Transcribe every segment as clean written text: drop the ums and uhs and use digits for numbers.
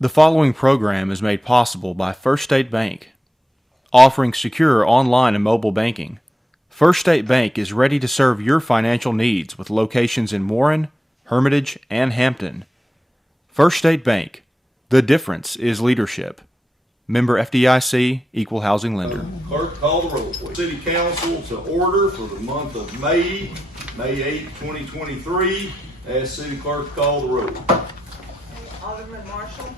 The following program is made possible by First State Bank, offering secure online and mobile banking. First State Bank is ready to serve your financial needs with locations in Warren, Hermitage, and Hampton. First State Bank. The difference is leadership. Member FDIC, Equal Housing Lender. Clerk, call the roll, please. City Council to order for the month of May 8, 2023. Ask City Clerk to call the roll. Alderman Marshall.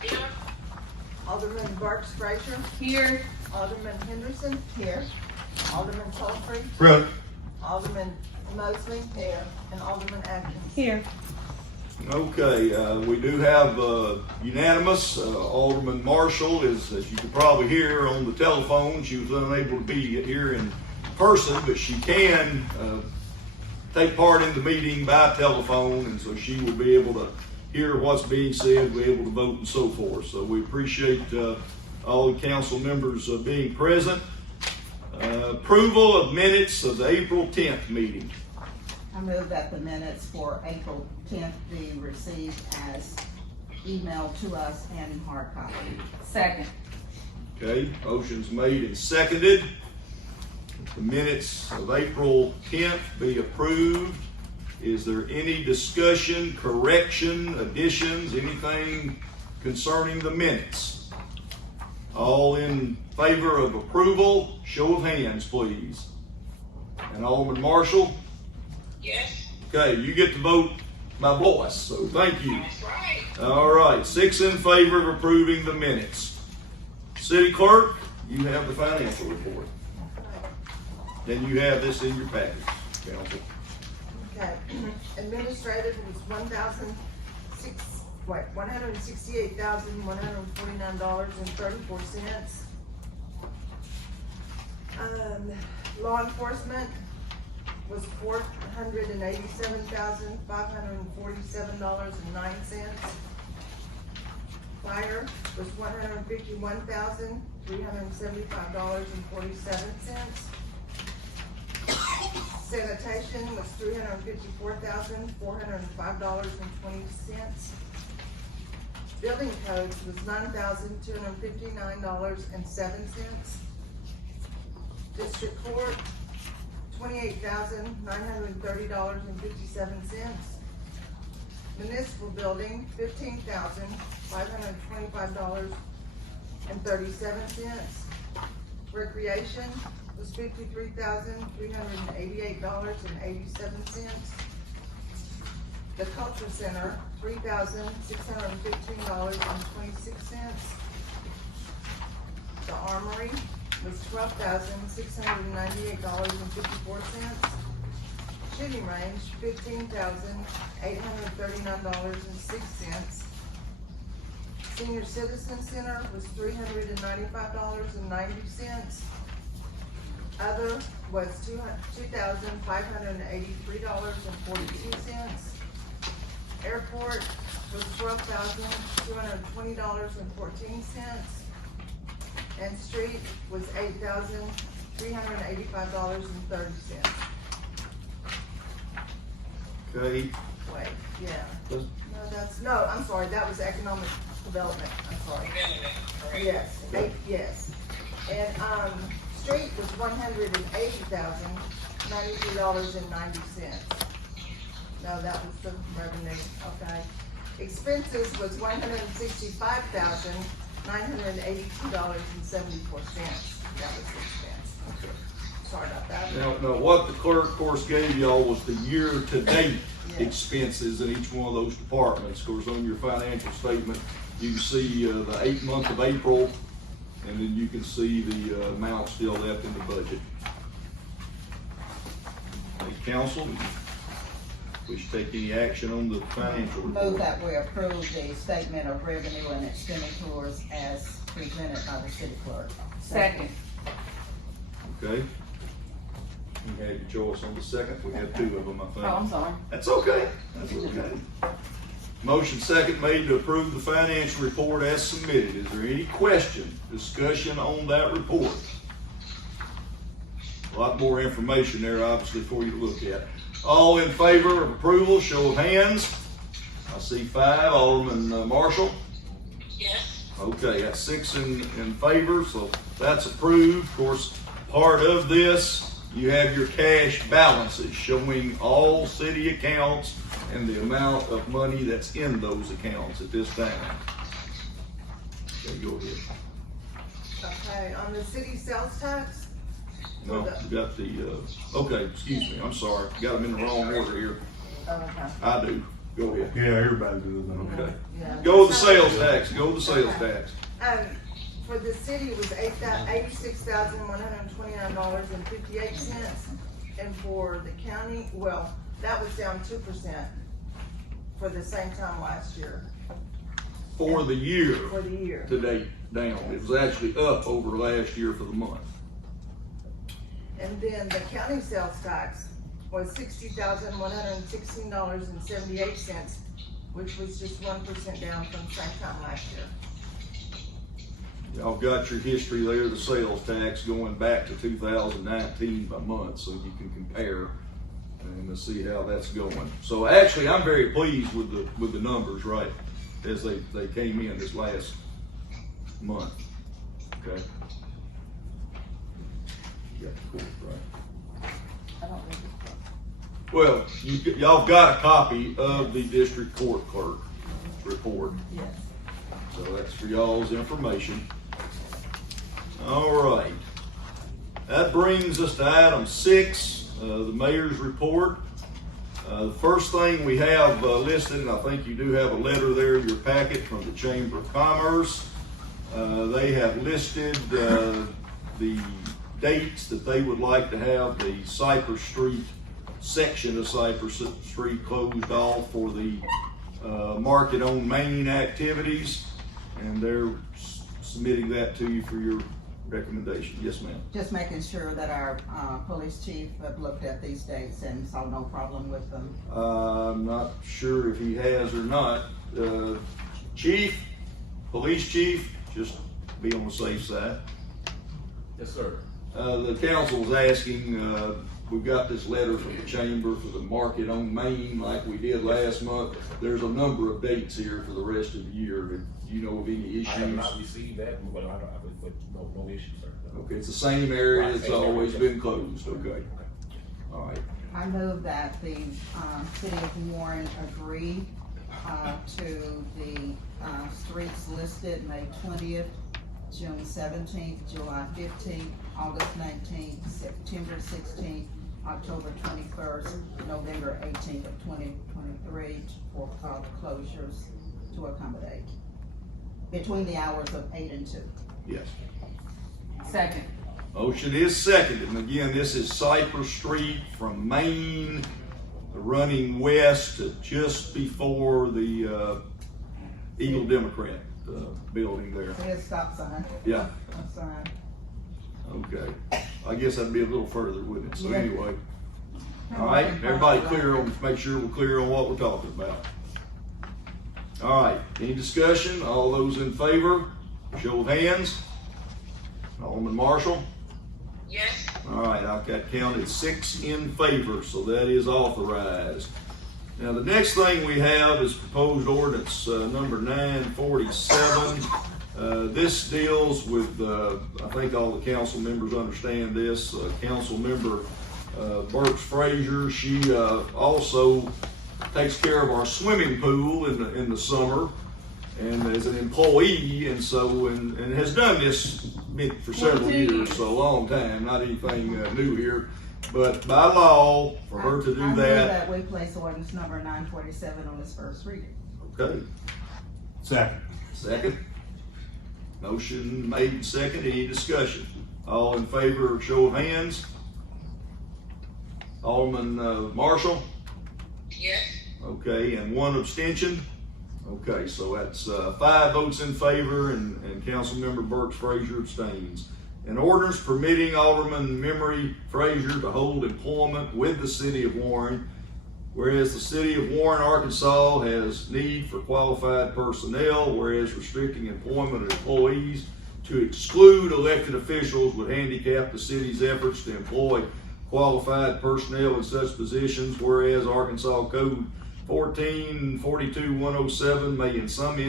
Here. Alderman Burks Frazier. Here. Alderman Henderson. Here. Alderman Palfrey. Present. Alderman Mosley. Here. And Alderman Atkins. Here. Okay, we do have unanimous. Alderman Marshall is, as you can probably hear on the telephone, she was unable to be here in person, but she can take part in the meeting by telephone, and so she will be able to hear what's being said, be able to vote and so forth. So we appreciate all the council members being present. Approval of minutes of the April 10th meeting. I move that the minutes for April 10th be received as emailed to us and in hard copy. Second. Okay, motion's made and seconded. The minutes of April 10th be approved. Is there any discussion, correction, additions, anything concerning the minutes? All in favor of approval, show of hands, please. And Alderman Marshall? Yes. Okay, you get to vote by voice, so thank you. That's right. All right, 6 in favor of approving the minutes. City Clerk, you have the financial report. Then you have this in your package, Council. Okay. Administrative was $168,149.34. Law enforcement was $487,547.09. Fire was $151,375.47. Sanitation was $354,405.20. Building codes was $9,259.07. District Court, $28,930.57. Municipal Building, $15,525.37. Recreation was $53,388.87. The Culture Center, $3,615.26. The Armory was $12,698.54. Shooting range, $15,839.06. Senior Citizen Center was $395.90. Other was $2,583.42. Airport was $12,220.14. And street was $8,385.30. Okay. Wait, yeah. I'm sorry, that was economic development, I'm sorry. Yes, yes. And, street was $180,093.90. No, that was the revenue, okay. Expenses was $165,982.74. That was the expense. Okay. Sorry about that. Now, what the clerk, of course, gave y'all was the year-to-date Yes. expenses in each one of those departments. Of course, on your financial statement, you can see the 8th month of April, and then you can see the amount still left in the budget. Hey, Council, we should take any action on the financial report. Move that we approve the statement of revenue and expenditures as presented by the city clerk. Second. Okay. You had your choice on the second. We have 2 of them, I think. Oh, I'm sorry. That's okay. That's okay. Motion second made to approve the financial report as submitted. Is there any question, discussion on that report? A lot more information there, obviously, for you to look at. All in favor of approval, show of hands. I see 5. Alderman Marshall. Yes. Okay, that's 6 in favor, so that's approved. Of course, part of this, you have your cash balances showing all city accounts and the amount of money that's in those accounts at this time. Okay, go ahead. Okay, on the city sales tax, No, you got the, okay, excuse me, I'm sorry. Got them in the wrong order here. okay. I do. Go ahead. Yeah, everybody does. Okay. Yeah. Go with the sales tax. Go with the sales tax. For the city, it was $86,129.58, and for the county, well, that was down 2% for the same time last year, For the year for the year. to date, down. It was actually up over last year for the month. And then the county sales tax was $60,116.78, which was just 1% down from the same time last year. Y'all got your history there, the sales tax going back to 2019 by month, so you can compare and to see how that's going. So actually, I'm very pleased with the numbers, right, as they came in this last month. Okay. You got the court, right? I don't think Well, y'all got a copy of the district court clerk report. yes. So that's for y'all's information. All right. That brings us to item 6, the mayor's report. The first thing we have listed, and I think you do have a letter there in your packet from the Chamber of Commerce. They have listed the dates that they would like to have the Cypress Street section of Cypress Street closed off for the Market on Main activities, and they're submitting that to you for your recommendation. Yes, ma'am. Just making sure that our police chief have looked at these dates and saw no problem with them. I'm not sure if he has or not. Chief, police chief, just be on the safe side. Yes, sir. The council was asking, we've got this letter from the chamber for the Market on Main like we did last month. There's a number of dates here for the rest of the year. Do you know of any I have issues? not received that, but no issue, sir. No. Okay, it's the same area Right, that's same area, always yes. been closed, okay. All right, I move that the city of Warren agree to the streets listed May 20th, June 17th, July 15th, August 19th, September 16th, October 21st, November 18th of 2023 for closures to accommodate between the hours of 8 and 2. yes. Second. Motion is seconded, and again, this is Cypress Street from Main, running west to just before the Eagle Democrat building there. See a stop sign, Yeah, a sign. okay. I guess that'd be a little further, wouldn't it? So Yeah. anyway, all right, everybody clear on, make sure we're clear on what we're talking about. All right, any discussion? All those in favor, show of hands. Alderman Marshall? Yes. All right, I've got counted 6 in favor, so that is authorized. Now, the next thing we have is proposed ordinance number 947. This deals with, I think all the council members understand this, Council Member Burks Frazier. She also takes care of our swimming pool in the summer, and as an employee, and so and has done this for several years, so a long time, not anything new here. But by law, for her to I do move that, that we place ordinance number 947 on its first reading. okay. Second. Second. Motion made and second. Any discussion? All in favor, show of hands. Alderman Marshall? Yes. Okay, and 1 abstention. Okay, so that's 5 votes in favor, and Councilmember Burks Frazier abstains. An ordinance permitting Alderman Memory Frazier to hold employment with the city of Warren, whereas the city of Warren, Arkansas has need for qualified personnel, whereas restricting employment of employees to exclude elected officials would handicap the city's efforts to employ qualified personnel in such positions, whereas Arkansas Code 1442-107 may in some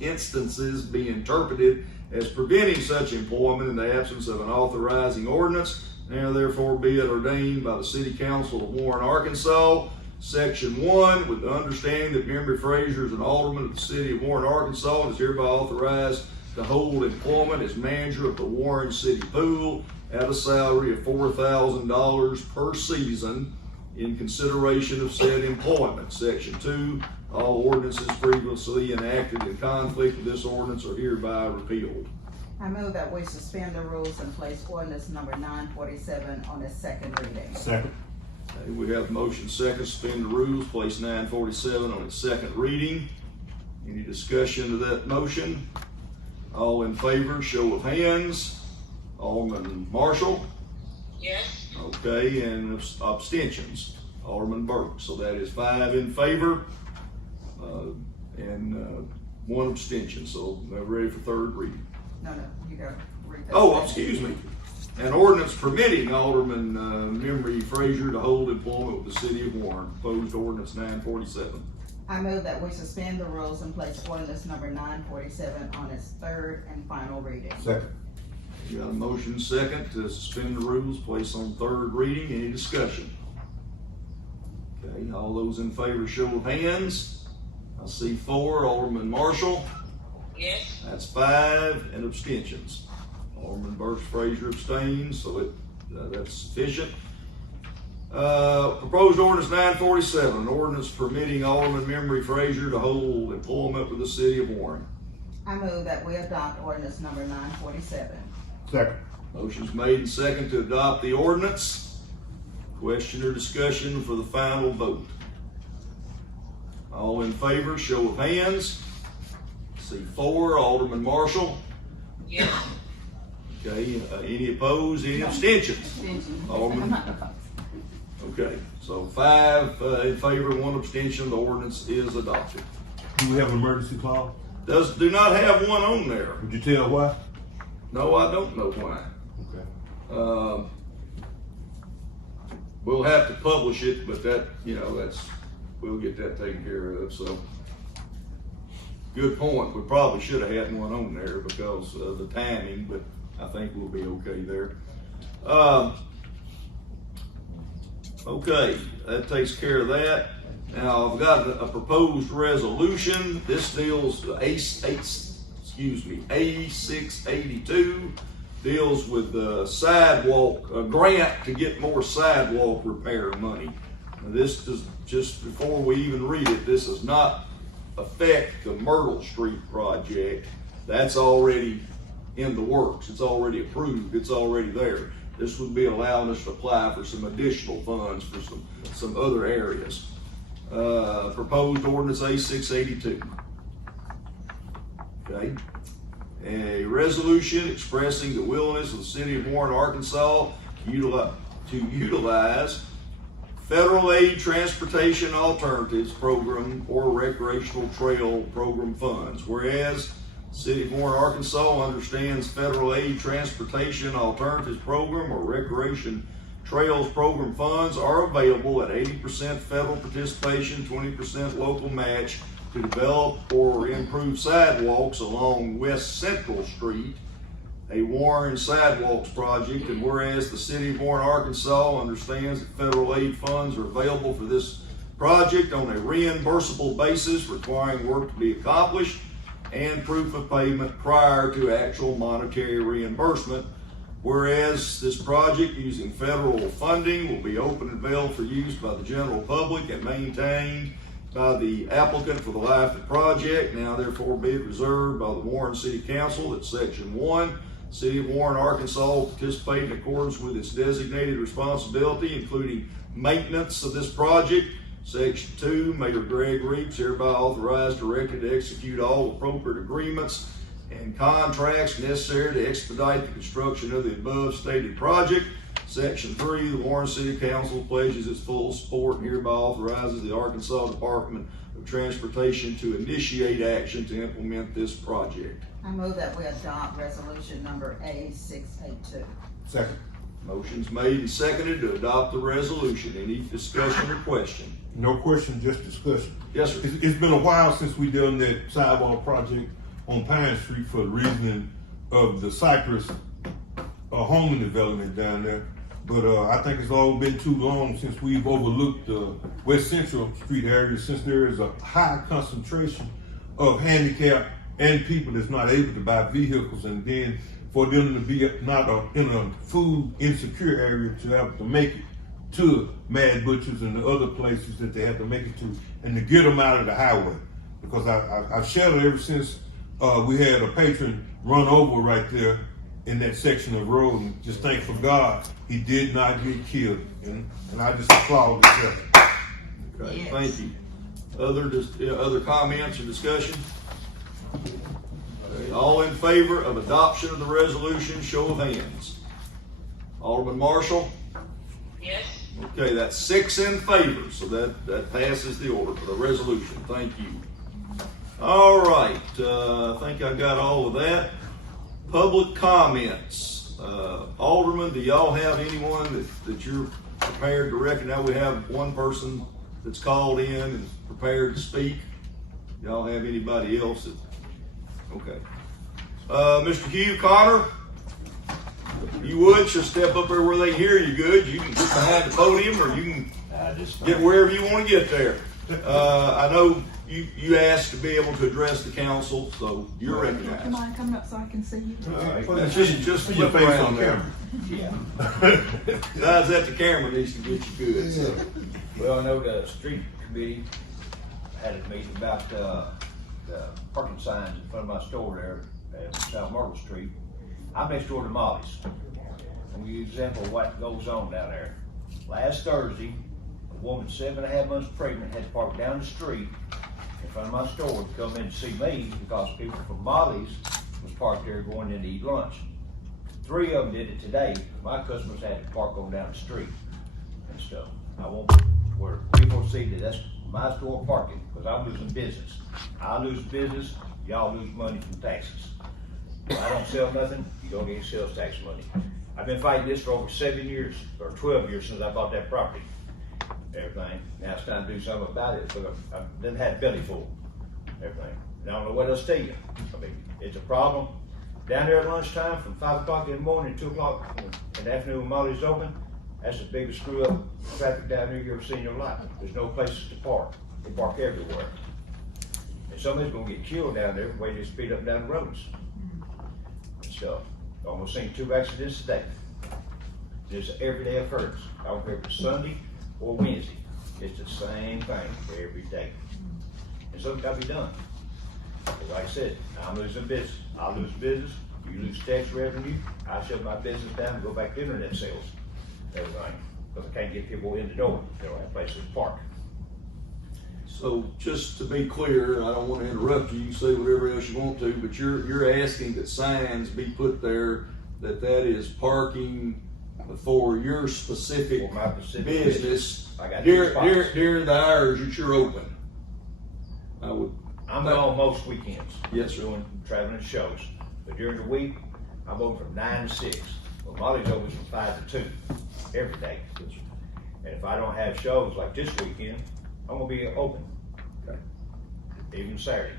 instances be interpreted as preventing such employment in the absence of an authorizing ordinance. Now therefore be it ordained by the City Council of Warren, Arkansas, Section 1, with the understanding that Memory Frazier is an alderman of the City of Warren, Arkansas, and is hereby authorized to hold employment as manager of the Warren City Pool at a salary of $4,000 per season in consideration of said employment. Section 2, all ordinances previously enacted in conflict with this ordinance are hereby repealed. I move that we suspend the rules and place ordinance number 947 on its second reading. Second. Okay, we have motion second, suspend the rules, place 947 on its second reading. Any discussion to that motion? All in favor, show of hands. Alderman Marshall? Yes. Okay, and abstentions. Alderman Burke. So that is 5 in favor, and 1 abstention. So we're ready for third reading. No, you gotta read that. Oh, excuse me. An ordinance permitting Alderman Memory Frazier to hold employment with the City of Warren. Proposed ordinance 947. I move that we suspend the rules and place ordinance number 947 on its third and final reading. Second. You got a motion second to suspend the rules, place on third reading. Any discussion? Okay, all those in favor, show of hands. I see 4. Alderman Marshall. Yes. That's 5, and abstentions. Alderman Burks Frazier abstains, so that's sufficient. Proposed ordinance 947, an ordinance permitting Alderman Memory Frazier to hold employment with the City of Warren. I move that we adopt ordinance number 947. Second. Motion's made and second to adopt the ordinance. Question or discussion for the final vote? All in favor, show of hands. See 4. Alderman Marshall. Yes. Okay, any opposed, any abstentions? Abstention. Alderman. Okay, so 5 in favor, 1 abstention. The ordinance is adopted. Do we have an emergency clause? Do not have one on there. Would you tell why? No, I don't know why. Okay. We'll have to publish it, but we'll get that taken care of, so. Good point. We probably should have had one on there because of the timing, but I think we'll be okay there. Okay, that takes care of that. Now, I've got a proposed resolution. This deals A682 deals with the sidewalk, a grant to get more sidewalk repair money. Now, this does, just before we even read it, this does not affect the Myrtle Street project. That's already in the works. It's already approved. It's already there. This would be allowing us to apply for some additional funds for some other areas. Proposed ordinance A682. Okay. A resolution expressing the willingness of the City of Warren, Arkansas to utilize Federal Aid Transportation Alternatives Program or Recreational Trail Program funds. Whereas City of Warren, Arkansas understands Federal Aid Transportation Alternatives Program or Recreation Trails Program funds are available at 80% federal participation, 20% local match to develop or improve sidewalks along West Central Street, a Warren Sidewalks project. And whereas the City of Warren, Arkansas understands that federal aid funds are available for this project on a reimbursable basis requiring work to be accomplished and proof of payment prior to actual monetary reimbursement. Whereas this project using federal funding will be open and available for use by the general public and maintained by the applicant for the life of the project. Now therefore be it reserved by the Warren City Council that Section 1, City of Warren, Arkansas will participate in accordance with its designated responsibility, including maintenance of this project. Section 2, Mayor Greg Reeves hereby authorized, directed to execute all appropriate agreements and contracts necessary to expedite the construction of the above stated project. Section 3, the Warren City Council pledges its full support and hereby authorizes the Arkansas Department of Transportation to initiate action to implement this project. I move that we adopt resolution number A682. Second. Motion's made and seconded to adopt the resolution. Any discussion or question? No question, just discussion. Yes, sir. It's been a while since we done that sidewalk project on Pine Street for the reasoning of the Cypress homing development down there. But I think it's all been too long since we've overlooked the West Central Street area, since there is a high concentration of handicapped and people that's not able to buy vehicles, and then for them to be not in a food insecure area to have to make it to Mad Butchers and the other places that they have to make it to, and to get them out of the highway. Because I've shadowed ever since we had a patron run over right there in that section of road, and just thank for God he did not get killed, and I just applaud this effort. Okay, Yes. thank you. Other comments or discussion? Okay, all in favor of adoption of the resolution, show of hands. Alderman Marshall? Yes. Okay, that's 6 in favor, so that passes the order for the resolution. Thank you. All right, I think I got all of that. Public comments. Alderman, do y'all have anyone that you're prepared to recognize? We have one person that's called in and is prepared to speak. Y'all have anybody else that, okay. Mr. Hugh Connor, if you would, just step up there where they can hear you good. You can get behind the podium, or you can get wherever you want to get there. I know you asked to be able to address the council, so you're recognized. Come on, come up so I can see you. Just Put your flip face around on there. camera. Besides that, the camera needs to get you good. So. Well, I know the street committee had a meeting about the parking signs in front of my store there at South Myrtle Street. I'm next door to Molly's. And we give example of what goes on down there. Last Thursday, a woman 7.5 months pregnant had to park down the street in front of my store to come in to see me because people from Molly's was parked there going in to eat lunch. 3 of them did it today. My customers had to park on down the street and stuff. I want where people see that that's my store parking, because I'm losing business. I lose business, y'all lose money from taxes. If I don't sell nothing, you don't get any sales tax money. I've been fighting this for over 7 years, or 12 years since I bought that property. Everything. Now it's time to do something about it, but I've then had belly full. Everything. And I don't know what else to tell you. I mean, it's a problem. Down there at lunchtime from 5 o'clock in the morning, 2 o'clock in the afternoon when Molly's open, that's the biggest screw up traffic down there you ever seen in your life. There's no places to park. They park everywhere. And somebody's gonna get killed down there waiting to speed up down the roads. And stuff. Almost seen 2 accidents today. It's an everyday occurrence. I don't care if it's Sunday or Wednesday. It's the same thing every day. And something gotta be done. But like I said, I'm losing business. I lose business, you lose tax revenue, I shut my business down and go back to internet sales. Everything. Because I can't get people in the door. They don't have places to park. So just to be clear, I don't want to interrupt you. You can say whatever else you want to, but you're asking that signs be put there that is parking for your specific For my specific business I got 2 spots. during the hours that you're open. I would. I'm gone most weekends. Yes, sir. Doing traveling shows. But during the week, I'm open from 9 to 6. Well, Molly's open from 5 to 2 every day. And if I don't have shows like this weekend, I'm gonna be open. Okay. Even Saturday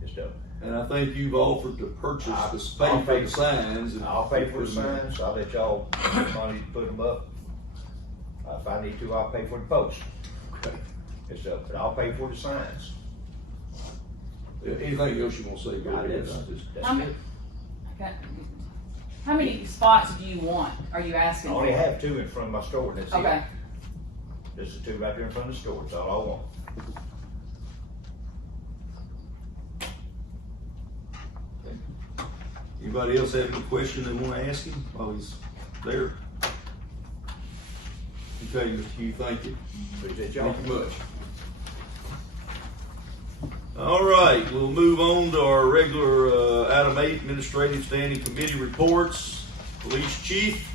and stuff. And I think you've offered to purchase I'll pay for the signs. and- I'll pay for the signs. I'll let y'all get money to put them up. If I need to, I'll pay for the post Okay. and stuff. But I'll pay for the signs. Anything else you want to say? Go ahead. That's I'm- it. Okay. How many spots do you want? Are you I asking? only for? have 2 in front of my store, and that's it. Okay. This is 2 right there in front of the store, that's all I want. Anybody else have any question they want to ask him while he's there? Okay, Mr. Hugh, thank you. Appreciate y'all. Thank you much. All right, we'll move on to our regular item 8, Administrative Standing Committee reports. Police Chief.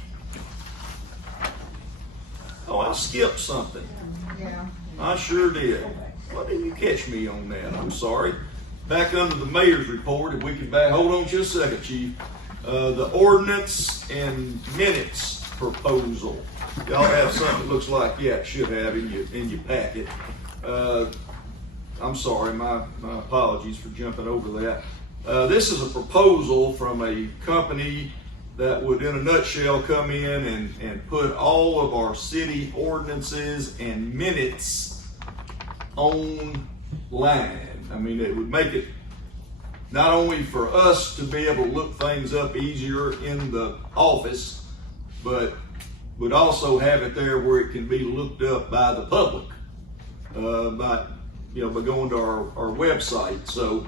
Oh, I skipped something. Yeah. I sure did. Why didn't you catch me on that? I'm sorry. Back under the mayor's report, if we could back, hold on just a second, Chief. The ordinance and minutes proposal. Y'all have something that looks like, yeah, it should have in your packet. I'm sorry, my apologies for jumping over that. This is a proposal from a company that would, in a nutshell, come in and put all of our city ordinances and minutes online. I mean, it would make it not only for us to be able to look things up easier in the office, but would also have it there where it can be looked up by the public, by going to our website. So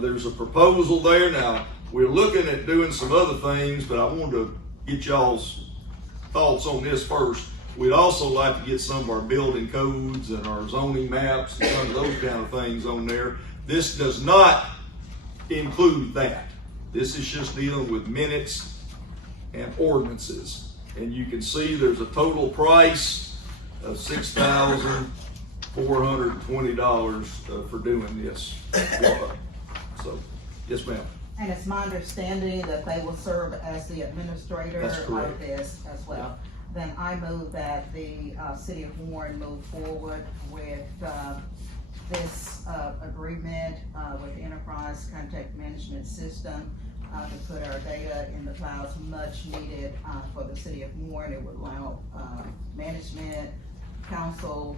there's a proposal there. Now, we're looking at doing some other things, but I wanted to get y'all's thoughts on this first. We'd also like to get some of our building codes and our zoning maps and some of those kind of things on there. This does not include that. This is just dealing with minutes and ordinances. And you can see there's a total price of $6,420 for doing this. So, yes, ma'am. And it's my understanding that they will serve as the administrator That's correct. of this as well. Then I move that the city of Warren move forward with this agreement with the Enterprise Contact Management System to put our data in the clouds, much needed for the city of Warren. It would allow management, council,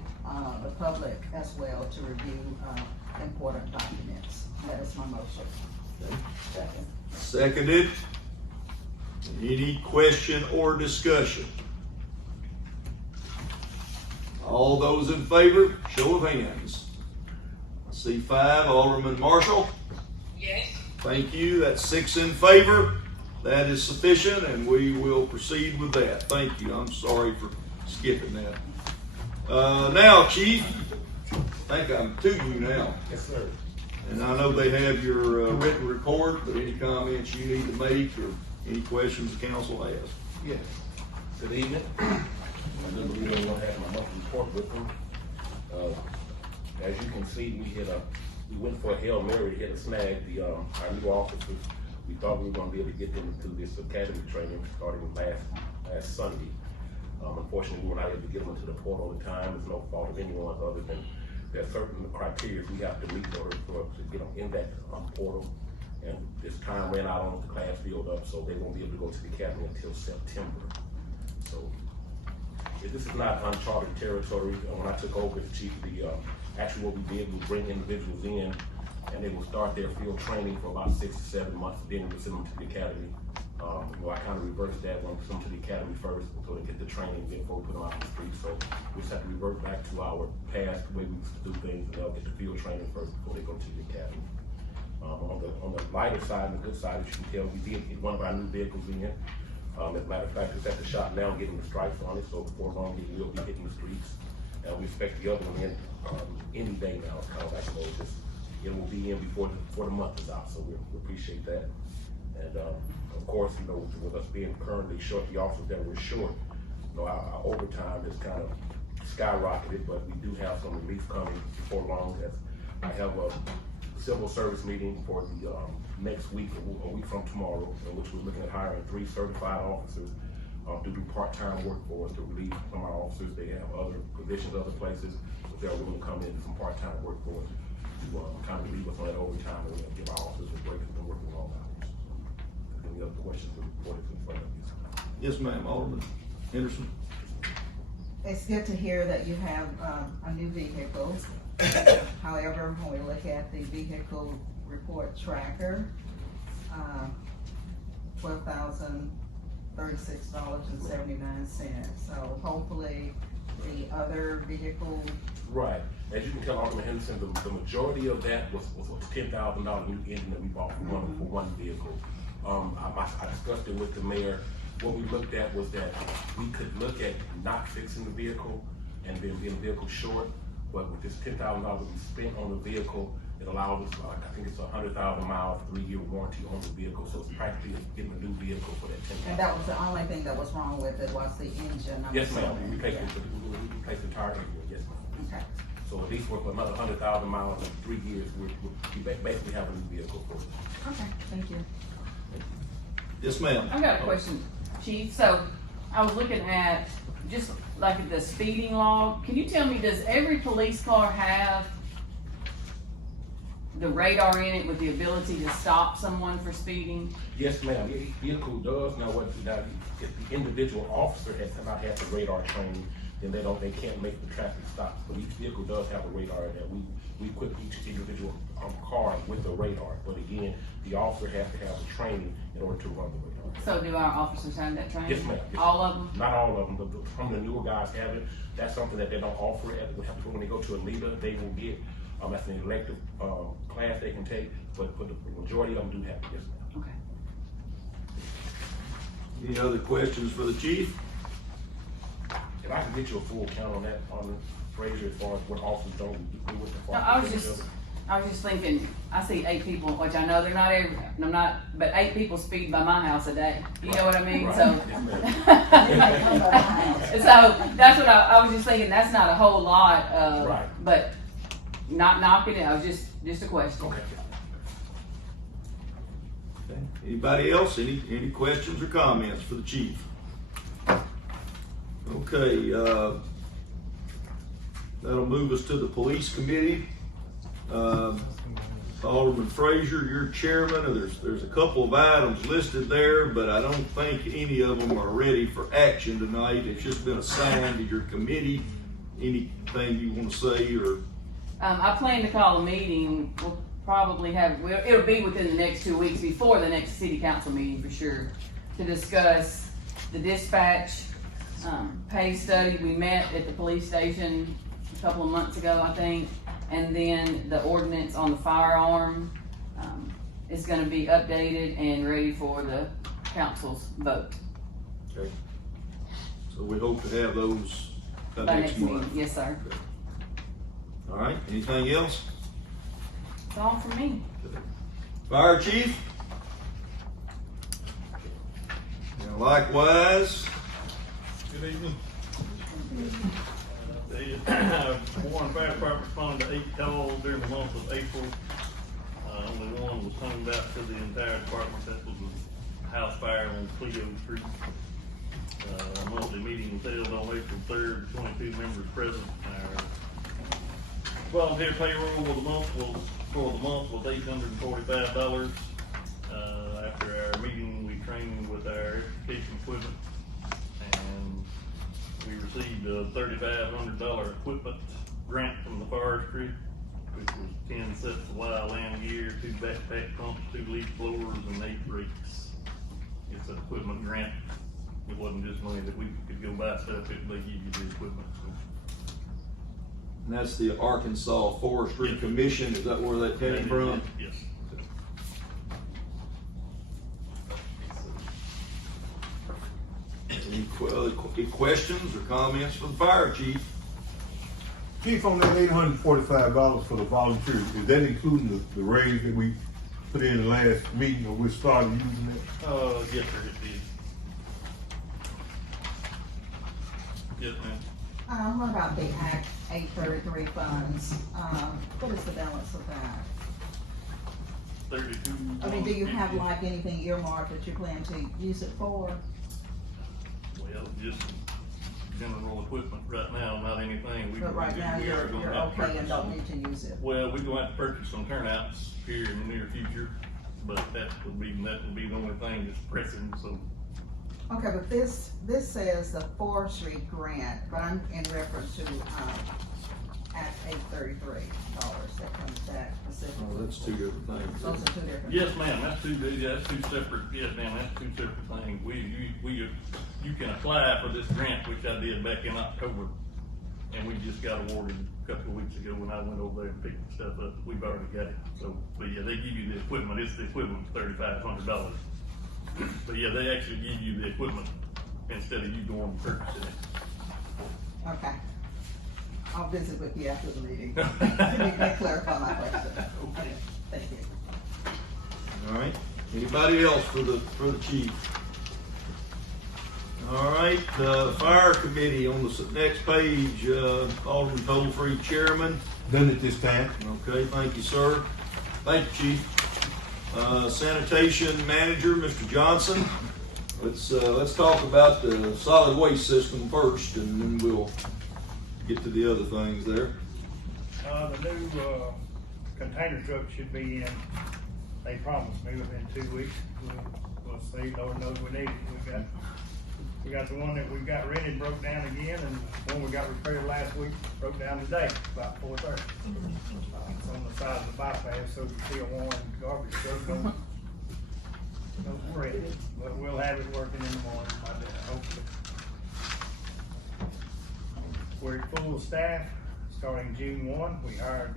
the public as well to review important documents. That is my motion. Second. Seconded. Any question or discussion? All those in favor, show of hands. I see 5. Alderman Marshall. Yes. Thank you. That's 6 in favor. That is sufficient, and we will proceed with that. Thank you. I'm sorry for skipping that. Now, Chief, I think I'm to you now. Yes, sir. And I know they have your written report, but any comments you need to make or any questions the council has? Yes. Good evening. I do believe everyone has my monthly report with them. As you can see, we went for a Hail Mary to snag our new officers. We thought we were going to be able to get them through this academy training starting last Sunday. Unfortunately, we were not able to get them into the port on the time. It's no fault of anyone other than there are certain criteria we have to meet in order for us to get them in that portal. And this time ran out on the class filled up, so they won't be able to go to the academy until September. So this is not uncharted territory. When I took over as chief, actually what we did was bring individuals in, and they will start their field training for about 6 to 7 months. Then we'll send them to the academy. I kind of reversed that one, send them to the academy first, so they get the training before we put them out on the street. So we just have to revert back to our past way we used to do things, and they'll get the field training first before they go to the academy. On the lighter side and the good side, as you can tell, we did get one of our new vehicles in. As a matter of fact, it's at the shop now getting the stripes on it, so before long it will be hitting the streets. And we expect the other one in any day now. It's kind of like, it will be in before the month is out, so we appreciate that. And of course, with us being currently short, the officers that we're short, our overtime is kind of skyrocketed, but we do have some relief coming before long. As I have a civil service meeting for the next week, a week from tomorrow, in which we're looking at hiring 3 certified officers to do part-time work for us to relieve some of our officers. They have other positions, other places, but they're willing to come in and do some part-time work for us to kind of relieve us on that overtime and give our officers a break from working long hours. Any other questions or reports in front of you? Yes, ma'am. Alderman Henderson. It's good to hear that you have a new vehicle. However, when we look at the vehicle report tracker, $12,036.79. So hopefully the other vehicle. Right. As you can tell, Alderman Henderson, the majority of that was $10,000 new engine that we bought for one vehicle. I discussed it with the mayor. What we looked at was that we could look at not fixing the vehicle and then being vehicle short, but with this $10,000 that we spent on the vehicle, it allows us, I think it's 100,000 miles, 3-year warranty on the vehicle, so it's practically getting a new vehicle for that $10,000. And that was the only thing that was wrong with it, was the engine. Yes, ma'am. We replaced the tire anyway. Yes, ma'am. Okay. So at least for another 100,000 miles in 3 years, we basically have a new vehicle for it. Okay, thank you. Yes, ma'am. I've got a question, Chief. So, I was looking at just like the speeding log. Can you tell me, does every police car have the radar in it with the ability to stop someone for speeding? Yes, ma'am, each vehicle does. Now, if the individual officer has not had the radar training, then they can't make the traffic stop. But each vehicle does have a radar that we equip each individual car with a radar. But again, the officer has to have the training in order to run the radar. So do our officers have that training? Yes, ma'am. Yes, All of them? Not all of them, but some of the newer guys have it. That's something that they don't offer when they go to Alita, they will get. That's an elective class they can take, but the majority of them do have it. Yes, ma'am. Okay. Any other questions for the chief? If I can get you a full count on that, on the Fraser, as far as what officers don't do with the No, I was just thinking, I see 8 people, which I know they're not every, but 8 people speed by my house a day. You know what I mean? Right. So, Yes, ma'am. so that's what I was just thinking, that's not a whole lot, Right. but not knocking it, I was just a question. Okay. Okay. Anybody else? Any questions or comments for the chief? Okay, that'll move us to the police committee. Alderman Frazier, you're chairman. There's a couple of items listed there, but I don't think any of them are ready for action tonight. It's just been assigned to your committee. Anything you want to say or? I plan to call a meeting, we'll probably it'll be within the next 2 weeks, before the next city council meeting for sure, to discuss the dispatch, pay study. We met at the police station a couple of months ago, I think, and then the ordinance on the firearm, is gonna be updated and ready for the council's vote Okay. So we hope to have those by next next meeting. month. Yes, sir. All right, anything else? That's all from me. Fire chief? And likewise, Good evening. The Warren Fire Department responded to 8 calls during the month of April. Only one was hung out to the entire department. That was a house fire on Clio Street. A monthly meeting was held on April 3rd, 22 members present. Our volunteer payroll for the month was $845. After our meeting, we trained with our education equipment, and we received a $3,500 equipment grant from the forestry, which was 10 sets of wild land gear, 2 backpack pumps, 2 leaf blowers, and 8 rakes. It's an equipment grant. It wasn't just money that we could go buy stuff, they give you the equipment. and that's the Arkansas Forestry Commission. Is that where that came from? Yes. Any other questions or comments for the fire chief? Chief, on that $845 for the volunteers, is that including the raise that we put in the last meeting, or we started using it? Yes, sir, it did. Yes, ma'am. What about the Act 833 funds? What is the balance of that? 32. I mean, do you have like anything earmarked that you plan to use it for? Well, just general equipment right now, not anything. But right now, we are gonna you're have to okay and purchase don't some. need to use it. Well, we're gonna have to purchase some turnouts here in the near future, but that will be the only thing that's pressing, so. Okay, but this says the forestry grant, but I'm in reference to, Act 833 that comes back specifically. Oh, that's two different things. Those are 2 different. Yes, ma'am, that's two separate, yes, ma'am, that's 2 separate things. You can apply for this grant, which I did back in October, and we just got awarded a couple of weeks ago when I went over there and picked the stuff up. We've already got it, so, but yeah, they give you the equipment, it's the equipment for $3,500. But yeah, they actually give you the equipment instead of you going and purchasing it. Okay. I'll visit with you after the meeting. You can clarify my question. Okay, thank you. All right, anybody else for the chief? All right, fire committee on the next page, Alderman Toll-Free chairman. Done it this time. Okay, thank you, sir. Thank you, chief. Sanitation manager, Mr. Johnson. Let's talk about the solid waste system first, and then we'll get to the other things there. The new, container truck should be in, they promised me within 2 weeks. We'll see, Lord knows we need it. We got the one that we got rented broke down again, and the one we got repaired last week broke down today, about 4:30. It's on the side of the bypass, so you see a Warren garbage truck don't ready, but we'll have it working in the morning by then, hopefully. We're at full staff, starting June 1. We hired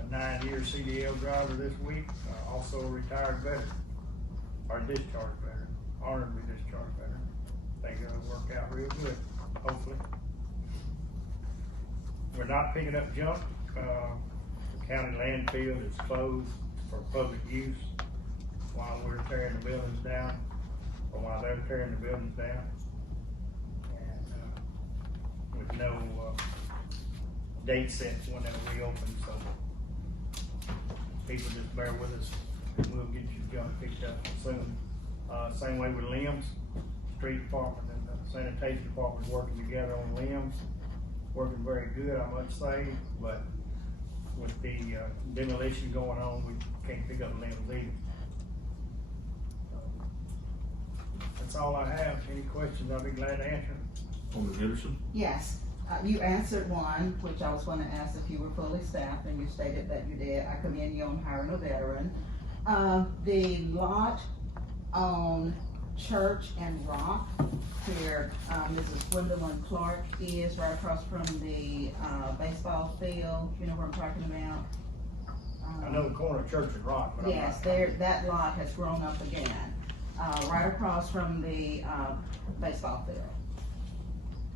a 9-year CDL driver this week, also a retired veteran, or discharged veteran, honorably discharged veteran. Think it'll work out real good, hopefully. We're not picking up junk. The county landfill is closed for public use while we're tearing the buildings down, or while they're tearing the buildings down. And with no date set when it'll reopen, so people just bear with us and we'll get your junk picked up soon. Same way with limbs. Street department and the sanitation department working together on limbs, working very good, I must say, but with the demolition going on, we can't pick up limbs either. That's all I have. Any questions, I'll be glad to answer. Alderman Henderson? Yes, you answered one, which I was gonna ask if you were fully staffed, and you stated that you did. I commend you on hiring a veteran. The lot on Church and Rock, where Mrs. Gwendolyn Clark is, right across from the baseball field, you know where I'm talking about? I know the corner of Church and Rock, but Yes, that lot has grown up again, right across from the baseball field.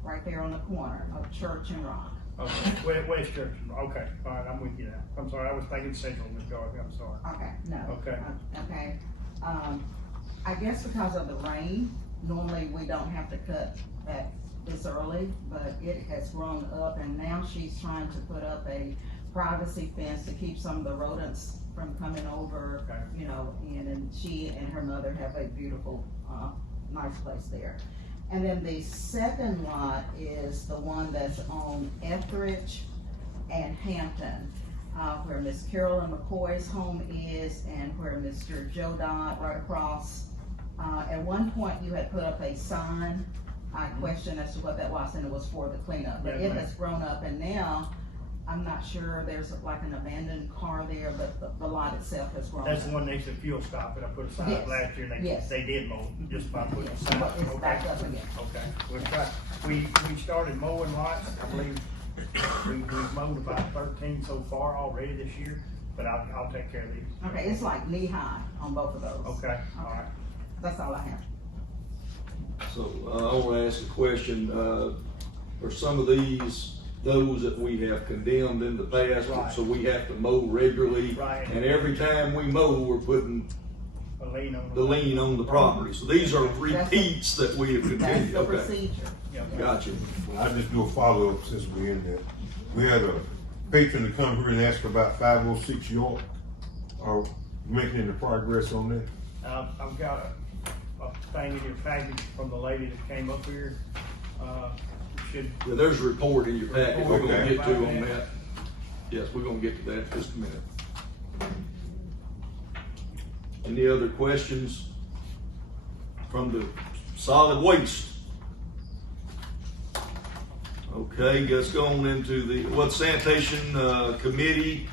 Right there on the corner of Church and Rock. Okay, West Church, okay, all right, I'm with you now. I'm sorry, I was thinking Central, Miss Garvey, I'm sorry. Okay, no. Okay. Okay, I guess because of the rain, normally we don't have to cut that this early, but it has grown up, and now she's trying to put up a privacy fence to keep some of the rodents from coming over, Okay. you know, and she and her mother have a beautiful, nice place there. And then the second lot is the one that's on Etheridge and Hampton, where Miss Carolyn McCoy's home is and where Mr. Joe Dodd right across. At one point you had put up a sign. I questioned as to what that was, and it was for the cleanup, but Yeah, it right. has grown up, and now I'm not sure, there's like an abandoned car there, but the lot itself has grown up. That's the one next to the fuel stop that I put a sign up Yes. last year, and Yes. they did mow just by putting a Yes, sign up. it's Okay. back up again. Okay, we'll try, we started mowing lots, I believe, we've mowed about 13 so far already this year, but I'll take care of these. Okay, it's like knee high on both of those. Okay, all right. That's all I have. So, I want to ask a question, are some of these, those that we have condemned in the past, Right. so we have to mow regularly? Right. And every time we mow, we're putting A lien on the lien on the property, so these are That's repeats that we have That's continued, the okay? procedure. Yeah. Gotcha. I just do a follow-up since we're in there. We had a patron to come here and ask about 506 York. Are we making any progress on that? I've got a thing in your package from the lady that came up here, should, Yeah, there's a report in your packet we're gonna Okay. get to on that. Yes, we're gonna get to that in just a minute. Any other questions from the solid waste? Okay, let's go on into the, sanitation, committee,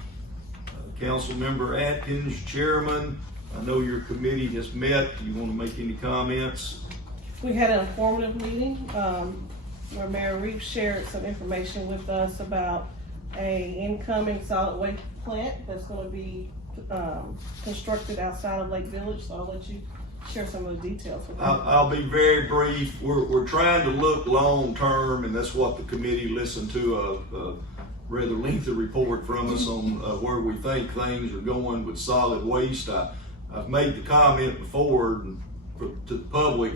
council member Atkins, chairman. I know your committee has met. You wanna make any comments? We had an informative meeting, where Mayor Reeves shared some information with us about a incoming solid waste plant that's gonna be, constructed outside of Lake Village, so I'll let you share some of the details with them. I'll be very brief. We're trying to look long-term, and that's what the committee listened to, a rather lengthy report from us on where we think things are going with solid waste. I've made the comment before to the public,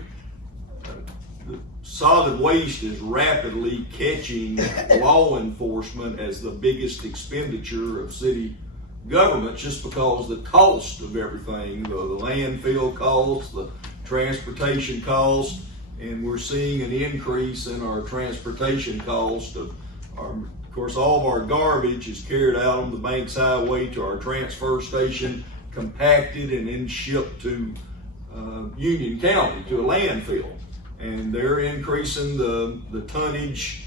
the solid waste is rapidly catching law enforcement as the biggest expenditure of city government, just because the cost of everything, the landfill costs, the transportation costs, and we're seeing an increase in our transportation cost. Of course, all of our garbage is carried out on the Banks Highway to our transfer station, compacted, and then shipped to Union County, to a landfill. And they're increasing the tonnage,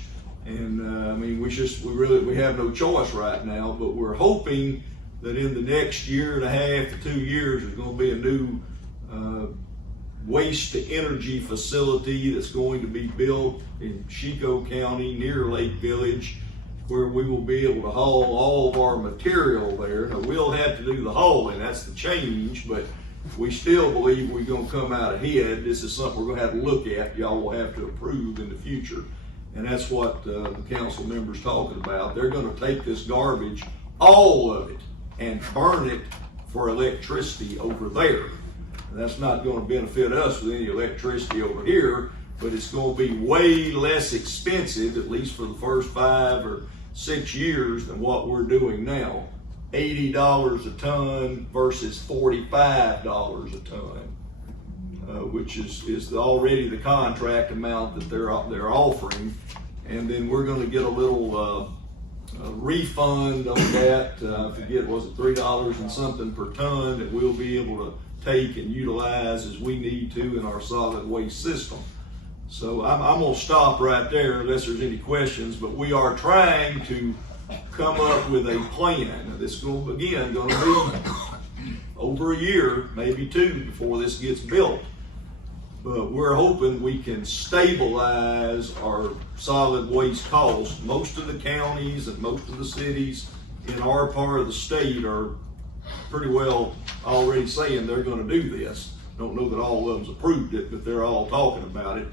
and I mean, we have no choice right now, but we're hoping that in the next year and a half to 2 years, there's gonna be a new waste to energy facility that's going to be built in Chico County near Lake Village, where we will be able to haul all of our material there. Now, we'll have to do the hauling, that's the change, but we still believe we're gonna come out ahead. This is something we're gonna have to look at. Y'all will have to approve in the future. And that's what the council members talking about. They're gonna take this garbage, all of it, and burn it for electricity over there. And that's not gonna benefit us with any electricity over here, but it's gonna be way less expensive, at least for the first 5 or 6 years, than what we're doing now. $80 a ton versus $45 a ton, which is already the contract amount that they're offering. And then we're gonna get a little refund on that. I forget, was it $3 and something per ton that we'll be able to take and utilize as we need to in our solid waste system. So I'm gonna stop right there unless there's any questions, but we are trying to come up with a plan. This is gonna be over a year, maybe 2, before this gets built. But we're hoping we can stabilize our solid waste costs. Most of the counties and most of the cities in our part of the state are pretty well already saying they're gonna do this. Don't know that all of them's approved it, but they're all talking about it,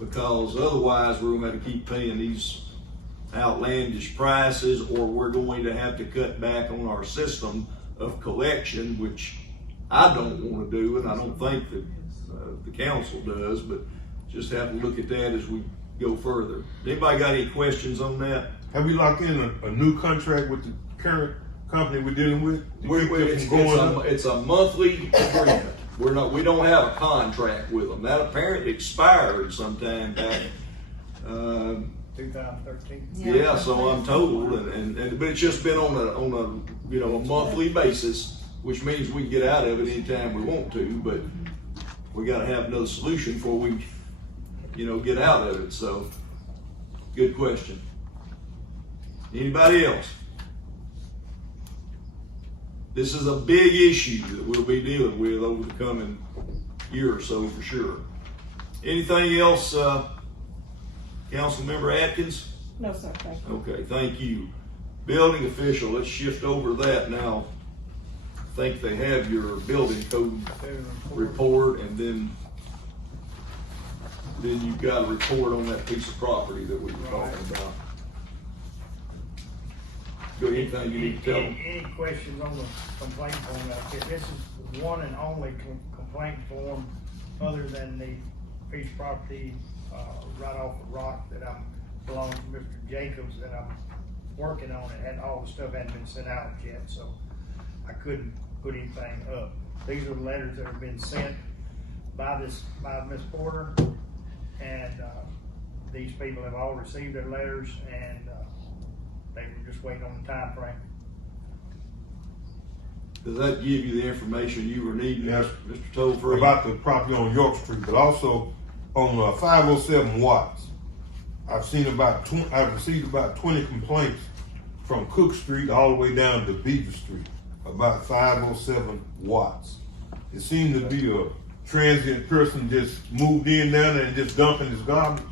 because otherwise we're gonna have to keep paying these outlandish prices, or we're going to have to cut back on our system of collection, which I don't want to do, and I don't think that the council does, but just have to look at that as we go further. Anybody got any questions on that? Have we locked in a new contract with the current company we're dealing with? It's a monthly agreement. We don't have a contract with them. That apparently expired sometime back. 2013. Yeah, so I'm told, but it's just been on a monthly basis, which means we can get out of it anytime we want to, but we gotta have another solution before we, get out of it. So, good question. Anybody else? This is a big issue that we'll be dealing with over the coming year or so for sure. Anything else, Councilmember Atkins? No, sir, thank you. Okay, thank you. Building official, let's shift over to that now. I think they have your building code report, and then you've got a report on that piece of property that we were talking about. Got anything you need to tell them? Any questions on the complaint form out there? This is one and only complaint form, other than the piece of property right off of Rock that belongs to Mr. Jacobs that I'm working on. All the stuff hadn't been sent out yet, so I couldn't put anything up. These are the letters that have been sent by Ms. Porter, and these people have all received their letters, and they were just waiting on the time frame. Does that give you the information you were needing, Mr. Tollfree? About the property on York Street, but also on 507 Watts. I've received about 20 complaints from Cook Street all the way down to Beaver Street about 507 Watts. It seemed to be a transient person just moved in down there and just dumping his garbage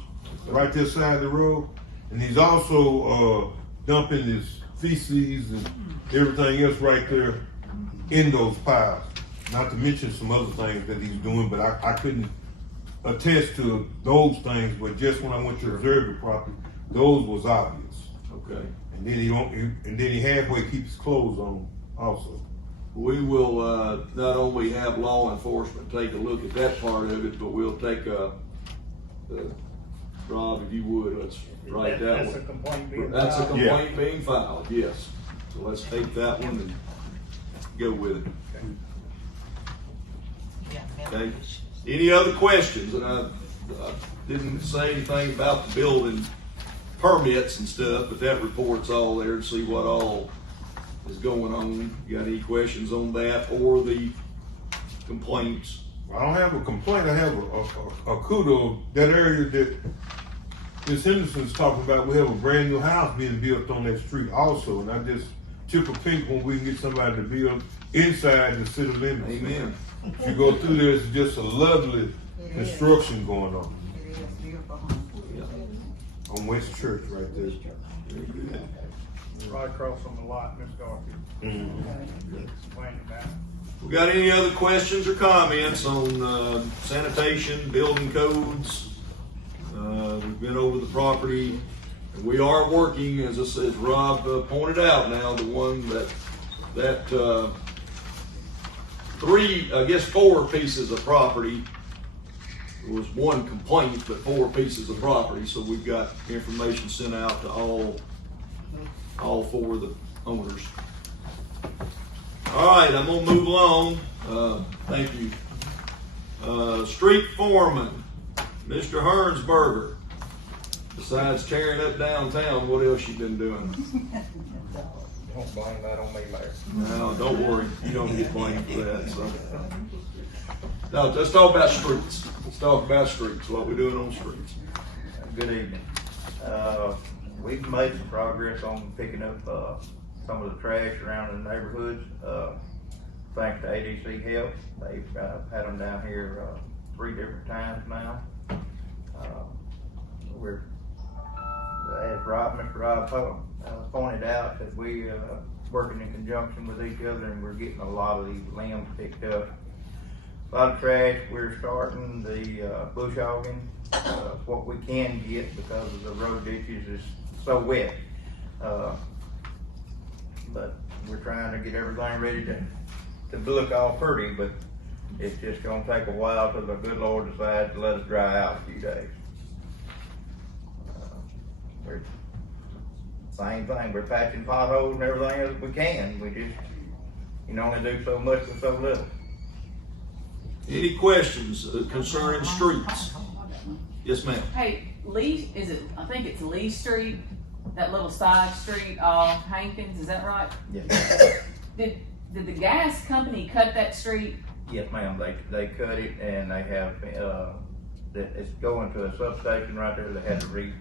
right this side of the road. And he's also dumping his feces and everything else right there in those piles. Not to mention some other things that he's doing, but I couldn't attest to those things, but just when I went to observe the property, those was obvious. Okay. And then he halfway keeps his clothes on also. We will not only have law enforcement take a look at that part of it, but we'll take Rob, if you would, let's write that one. That's a complaint being filed. That's a complaint being filed, yes. So let's take that one and go with it. Okay. Any other questions? And I didn't say anything about the building permits and stuff, but that report's all there to see what all is going on. You got any questions on that or the complaints? I don't have a complaint, I have a kudo. That area that Ms. Henderson's talking about, we have a brand new house being built on that street also, and I just tip a pink when we can get somebody to build inside the city limits. Amen. If you go through there, it's just a lovely construction going on. It is beautiful. On West Church right there. Right across from the lot, Ms. Garfield. Explain about it. We got any other questions or comments on sanitation, building codes? We've been over the property, and we are working, as Rob pointed out now, the one that 4 pieces of property. There was one complaint, but 4 pieces of property, so we've got information sent out to all 4 of the owners. All right, I'm gonna move along. Thank you. Street foreman, Mr. Hernsberger. Besides tearing up downtown, what else you been doing? Don't blame that on me, Mayor. No, don't worry. You don't get blamed for that. So. No, let's talk about streets. Let's talk about streets. What we're doing on streets. Good evening. We've made some progress on picking up some of the trash around the neighborhoods. Thanks to ADC Help, they've had them down here 3 different times now. We're, as Mr. Rob pointed out, that we working in conjunction with each other, and we're getting a lot of these limbs picked up. A lot of trash. We're starting the bush hogging, what we can get because of the road ditches is so wet. But we're trying to get everything ready to look all pretty, but it's just gonna take a while till the good Lord decides to let us dry out a few days. We're same thing. We're patching potholes and everything as we can. We just can only do so much with so little. Any questions concerning streets? Yes, ma'am. Hey, Lee, I think it's Lee Street, that little side street off Hankins, is that right? Yes. Did the gas company cut that street? Yes, ma'am. They cut it, and they have it's going to a substation right there. They had to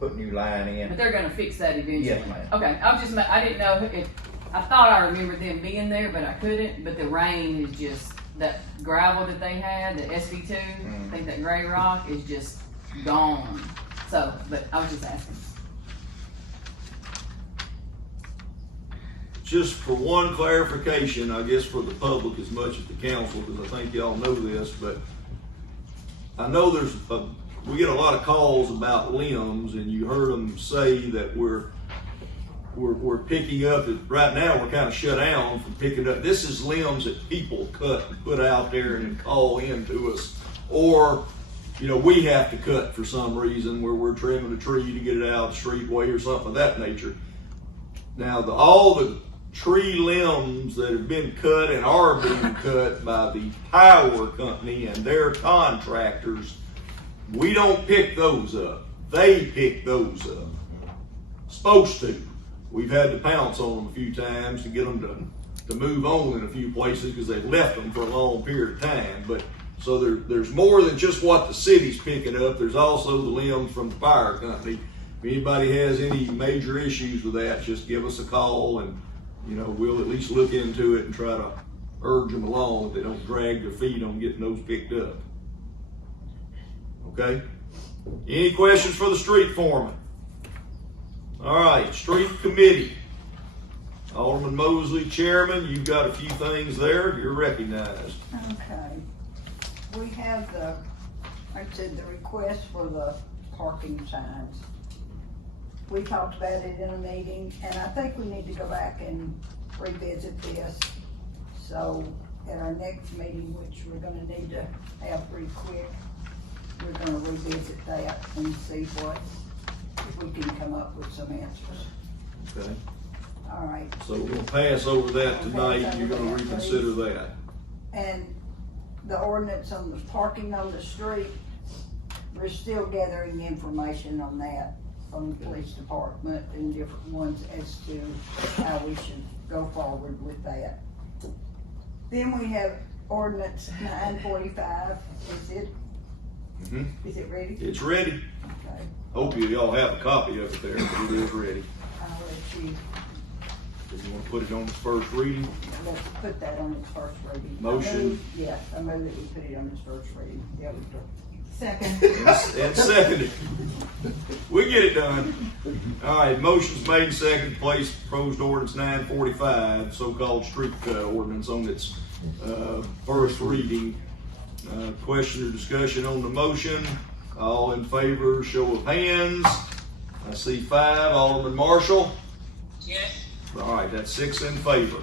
put new line in. But they're gonna fix that eventually? Yes, ma'am. Okay, I didn't know if, I thought I remembered them being there, but I couldn't, but the rain is just, that gravel that they had, the SV2, I think that gray rock is just gone. So, but I was just asking. Just for one clarification, I guess for the public as much as the council, because I think y'all know this, but I know we get a lot of calls about limbs, and you heard them say that we're picking up. Right now, we're kind of shut down from picking up. This is limbs that people cut and put out there and then call in to us, or we have to cut for some reason where we're trimming a tree to get it out of the streetway or something of that nature. Now, all the tree limbs that have been cut and are being cut by the power company and their contractors, we don't pick those up. They pick those up. Supposed to. We've had to pounce on them a few times to get them to move on in a few places because they've left them for a long period of time. But so there's more than just what the city's picking up. There's also the limbs from the fire company. If anybody has any major issues with that, just give us a call, and we'll at least look into it and try to urge them along if they don't drag their feet on getting those picked up. Okay? Any questions for the street foreman? All right, street committee. Alderman Mosley, chairman, you've got a few things there. You're recognized. Okay. We have the request for the parking signs. We talked about it in a meeting, and I think we need to go back and revisit this. So at our next meeting, which we're gonna need to have pretty quick, we're gonna revisit that and see if we can come up with some answers. Okay. All right. So we'll pass over that tonight. You're gonna reconsider that. And the ordinance on the parking on the street, we're still gathering information on that from the police department and different ones as to how we should go forward with that. Then we have ordinance 945, is it ready? It's ready. Okay, Hope you all have a copy of it there, but it is ready. I'll let you, If you want to put it on its first reading, let's put that on its first reading. Motion. Yes, I move that we put it on its first reading. Yep. Second. and seconded. We get it done. All right, motion's made and seconded to place proposed ordinance 945, so-called street cut ordinance on its first reading. Question or discussion on the motion? All in favor, show of hands. I see 5. Alderman Marshall? Yes. All right, that's 6 in favor.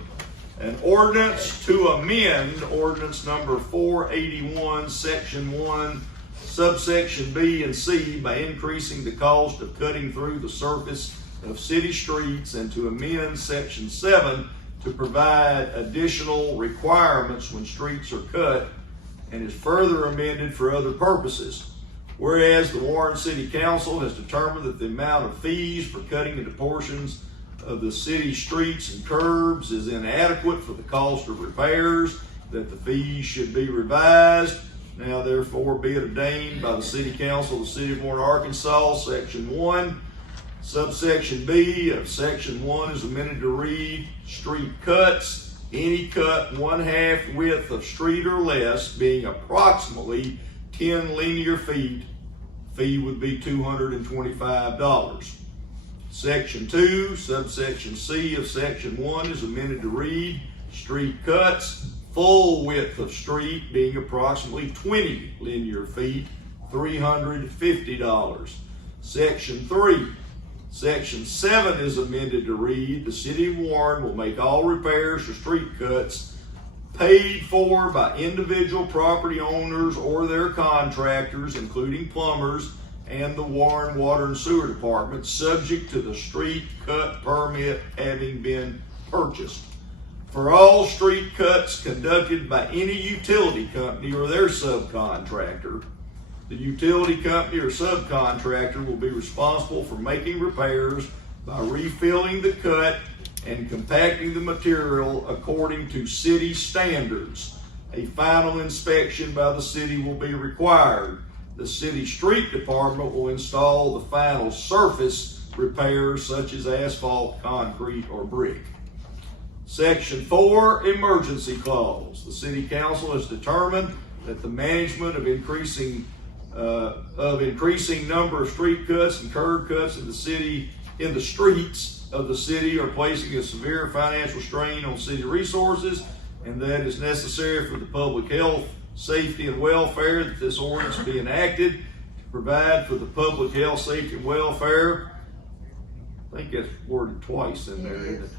An ordinance to amend ordinance number 481, section 1, subsection B and C by increasing the cost of cutting through the surface of city streets, and to amend section 7 to provide additional requirements when streets are cut, and is further amended for other purposes. Whereas the Warren City Council has determined that the amount of fees for cutting into portions of the city streets and curbs is inadequate for the cost of repairs, that the fees should be revised. Now therefore be it ordained by the City Council of the City of Warren, Arkansas, section 1, subsection B of section 1 is amended to read, street cuts, any cut 1/2 width of street or less, being approximately 10 linear feet, fee would be $225. Section 2, subsection C of section 1 is amended to read, street cuts, full width of street being approximately 20 linear feet, $350. Section 3, section 7 is amended to read, the City of Warren will make all repairs for street cuts paid for by individual property owners or their contractors, including plumbers, and the Warren Water and Sewer Department, subject to the street cut permit having been purchased. For all street cuts conducted by any utility company or their subcontractor, the utility company or subcontractor will be responsible for making repairs by refilling the cut and compacting the material according to city standards. A final inspection by the city will be required. The city street department will install the final surface repairs such as asphalt, concrete, or brick. Section 4, emergency clause. The city council has determined that the management of increasing number of street cuts and curb cuts in the streets of the city are placing a severe financial strain on city resources, and that is necessary for the public health, safety, and welfare that this ordinance be enacted to provide for the public health, safety, and welfare. I think that's worded twice in there, isn't it?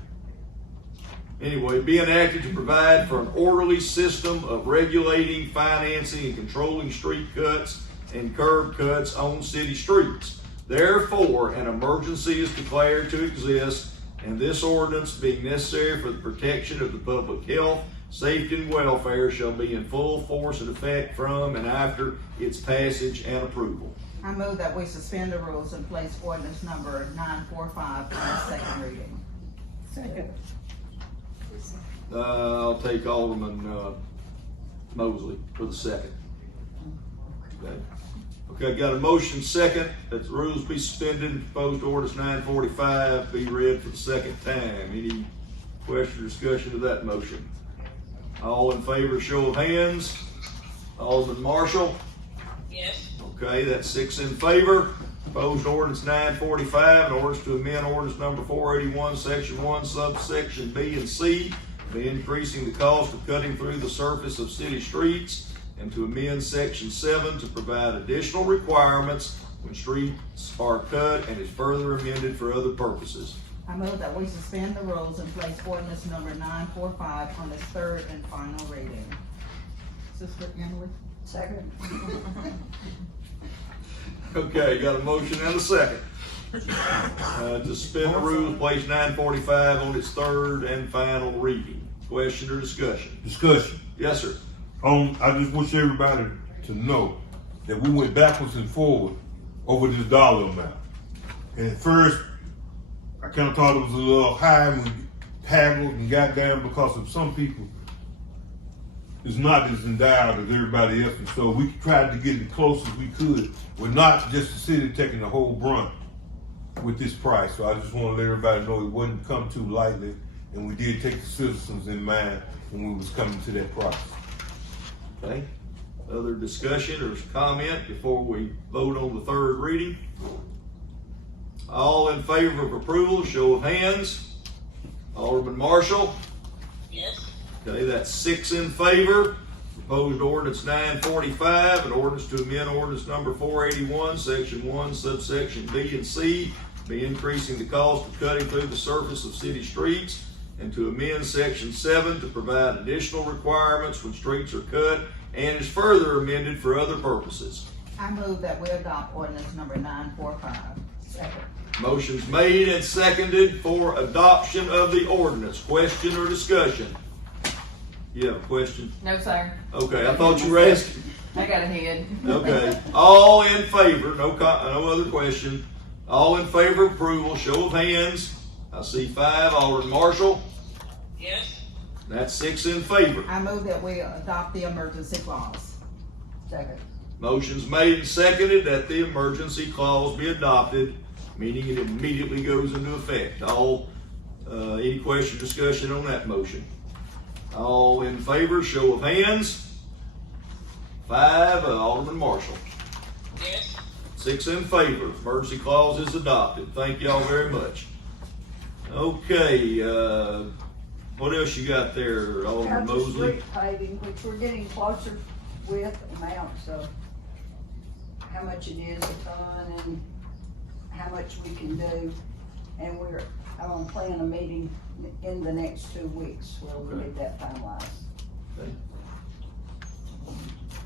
Anyway, be enacted to provide for an orderly system of regulating, financing, and controlling street cuts and curb cuts on city streets. Therefore, an emergency is declared to exist, and this ordinance, being necessary for the protection of the public health, safety, and welfare, shall be in full force and effect from and after its passage and approval. I move that we suspend the rules and place ordinance number 945 on its second reading. Second. I'll take Alderman Mosley for the second. Okay, got a motion second that the rules be suspended and proposed ordinance 945 be read for the second time. Any question or discussion of that motion? All in favor, show of hands. Alderman Marshall? Yes. Okay, that's 6 in favor. Proposed ordinance 945, an ordinance to amend ordinance number 481, section 1, subsection B and C, by increasing the cost of cutting through the surface of city streets, and to amend section 7 to provide additional requirements when streets are cut, and is further amended for other purposes. I move that we suspend the rules and place ordinance number 945 on its third and final reading. Sister Emily? Second. Okay, got a motion and a second. To suspend the rules, place 945 on its third and final reading. Question or discussion? Discussion. Yes, sir. I just wish everybody to know that we went backwards and forward over this dollar amount. And at first, I kind of thought it was a little high, and we haggled and got down because of some people is not as endowed as everybody else. And so we tried to get as close as we could, with not just the city taking the whole brunt with this price. So I just want to let everybody know it wouldn't come too lightly, and we did take the citizens in mind when we was coming to that price. Okay, other discussion or comment before we vote on the third reading? All in favor of approval, show of hands. Alderman Marshall? Yes. Okay, that's 6 in favor. Proposed ordinance 945, an ordinance to amend ordinance number 481, section 1, subsection B and C, be increasing the cost of cutting through the surface of city streets, and to amend section 7 to provide additional requirements when streets are cut, and is further amended for other purposes. I move that we adopt ordinance number 945. Second. Motion's made and seconded for adoption of the ordinance. Question or discussion? You have a question? No, sir. Okay, I thought you were asking. I got ahead. Okay, all in favor, no other question. All in favor of approval, show of hands. I see 5. Alderman Marshall? Yes. That's 6 in favor. I move that we adopt the emergency clause. Second. Motion's made and seconded that the emergency clause be adopted, meaning it immediately goes into effect. Any question, discussion on that motion? All in favor, show of hands. 5, Alderman Marshall. Yes. 6 in favor. Emergency clause is adopted. Thank y'all very much. Okay, what else you got there, Alderman Have the Mosley? street paving, which we're getting closer with amounts of how much it is a ton and how much we can do. And I'm gonna plan a meeting in the next 2 weeks where we'll get that finalized. Okay.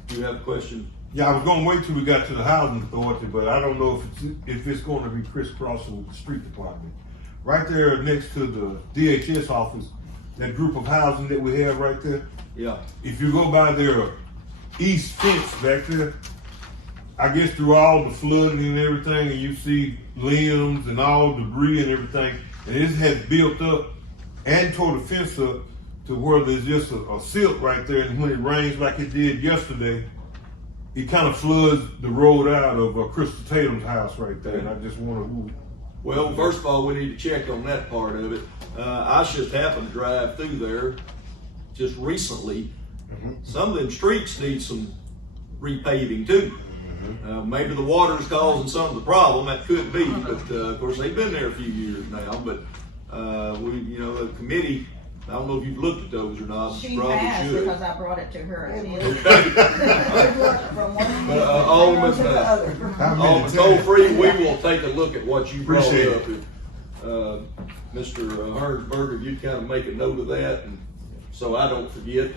Do you have a question? Yeah, I was gonna wait till we got to the housing authority, but I don't know if it's gonna be crisscrossing with the street department. Right there next to the DHS office, that group of housing that we have right there. Yeah. If you go by their east fence back there, I guess through all the flooding and everything, and you see limbs and all debris and everything, and it has built up and tore the fence up to where there's just a silt right there, and when it rains like it did yesterday, it kind of floods the road out of Crystal Tatum's house right there, and I just want to. Well, first of all, we need to check on that part of it. I just happened to drive through there just recently. Some of them streets need some repaving too. Maybe the water's causing some of the problem. That could be, but of course they've been there a few years now. But the committee. I don't know if you've looked at those or not. She probably has, should. because I brought it to her. Alderman Toll-Free, we will take a look at what you brought Appreciate up. Mr. Hernsberger, if you'd kind of make a note of that, and so I don't forget,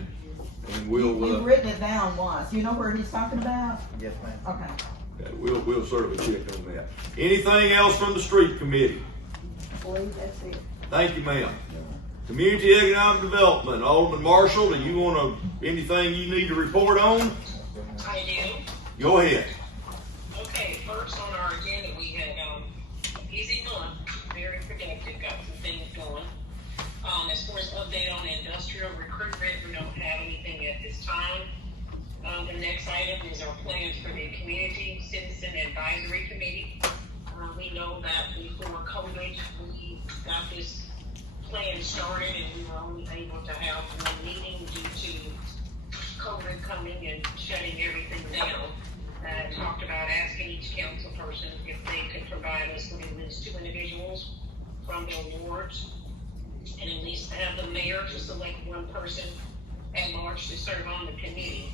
and we'll. You've written it down once. You know where he's talking about? Yes, ma'am. Okay. Okay, we'll certainly check on that. Anything else from the street committee? I believe that's it. Thank you, ma'am. Community Economic Development, Alderman Marshall, do you want anything you need to report on? I do. Go ahead. Okay, first on our agenda, we had easy month, very productive, got some things going. As far as update on the industrial recruitment, we don't have anything at this time. The next item is our plans for the Community Citizen Advisory Committee. We know that before COVID, we got this plan started and we were only able to have one meeting due to COVID coming and shutting everything down. Talked about asking each council person if they could provide us with at least 2 individuals from their wards, and at least have the mayor to select 1 person at large to serve on the committee.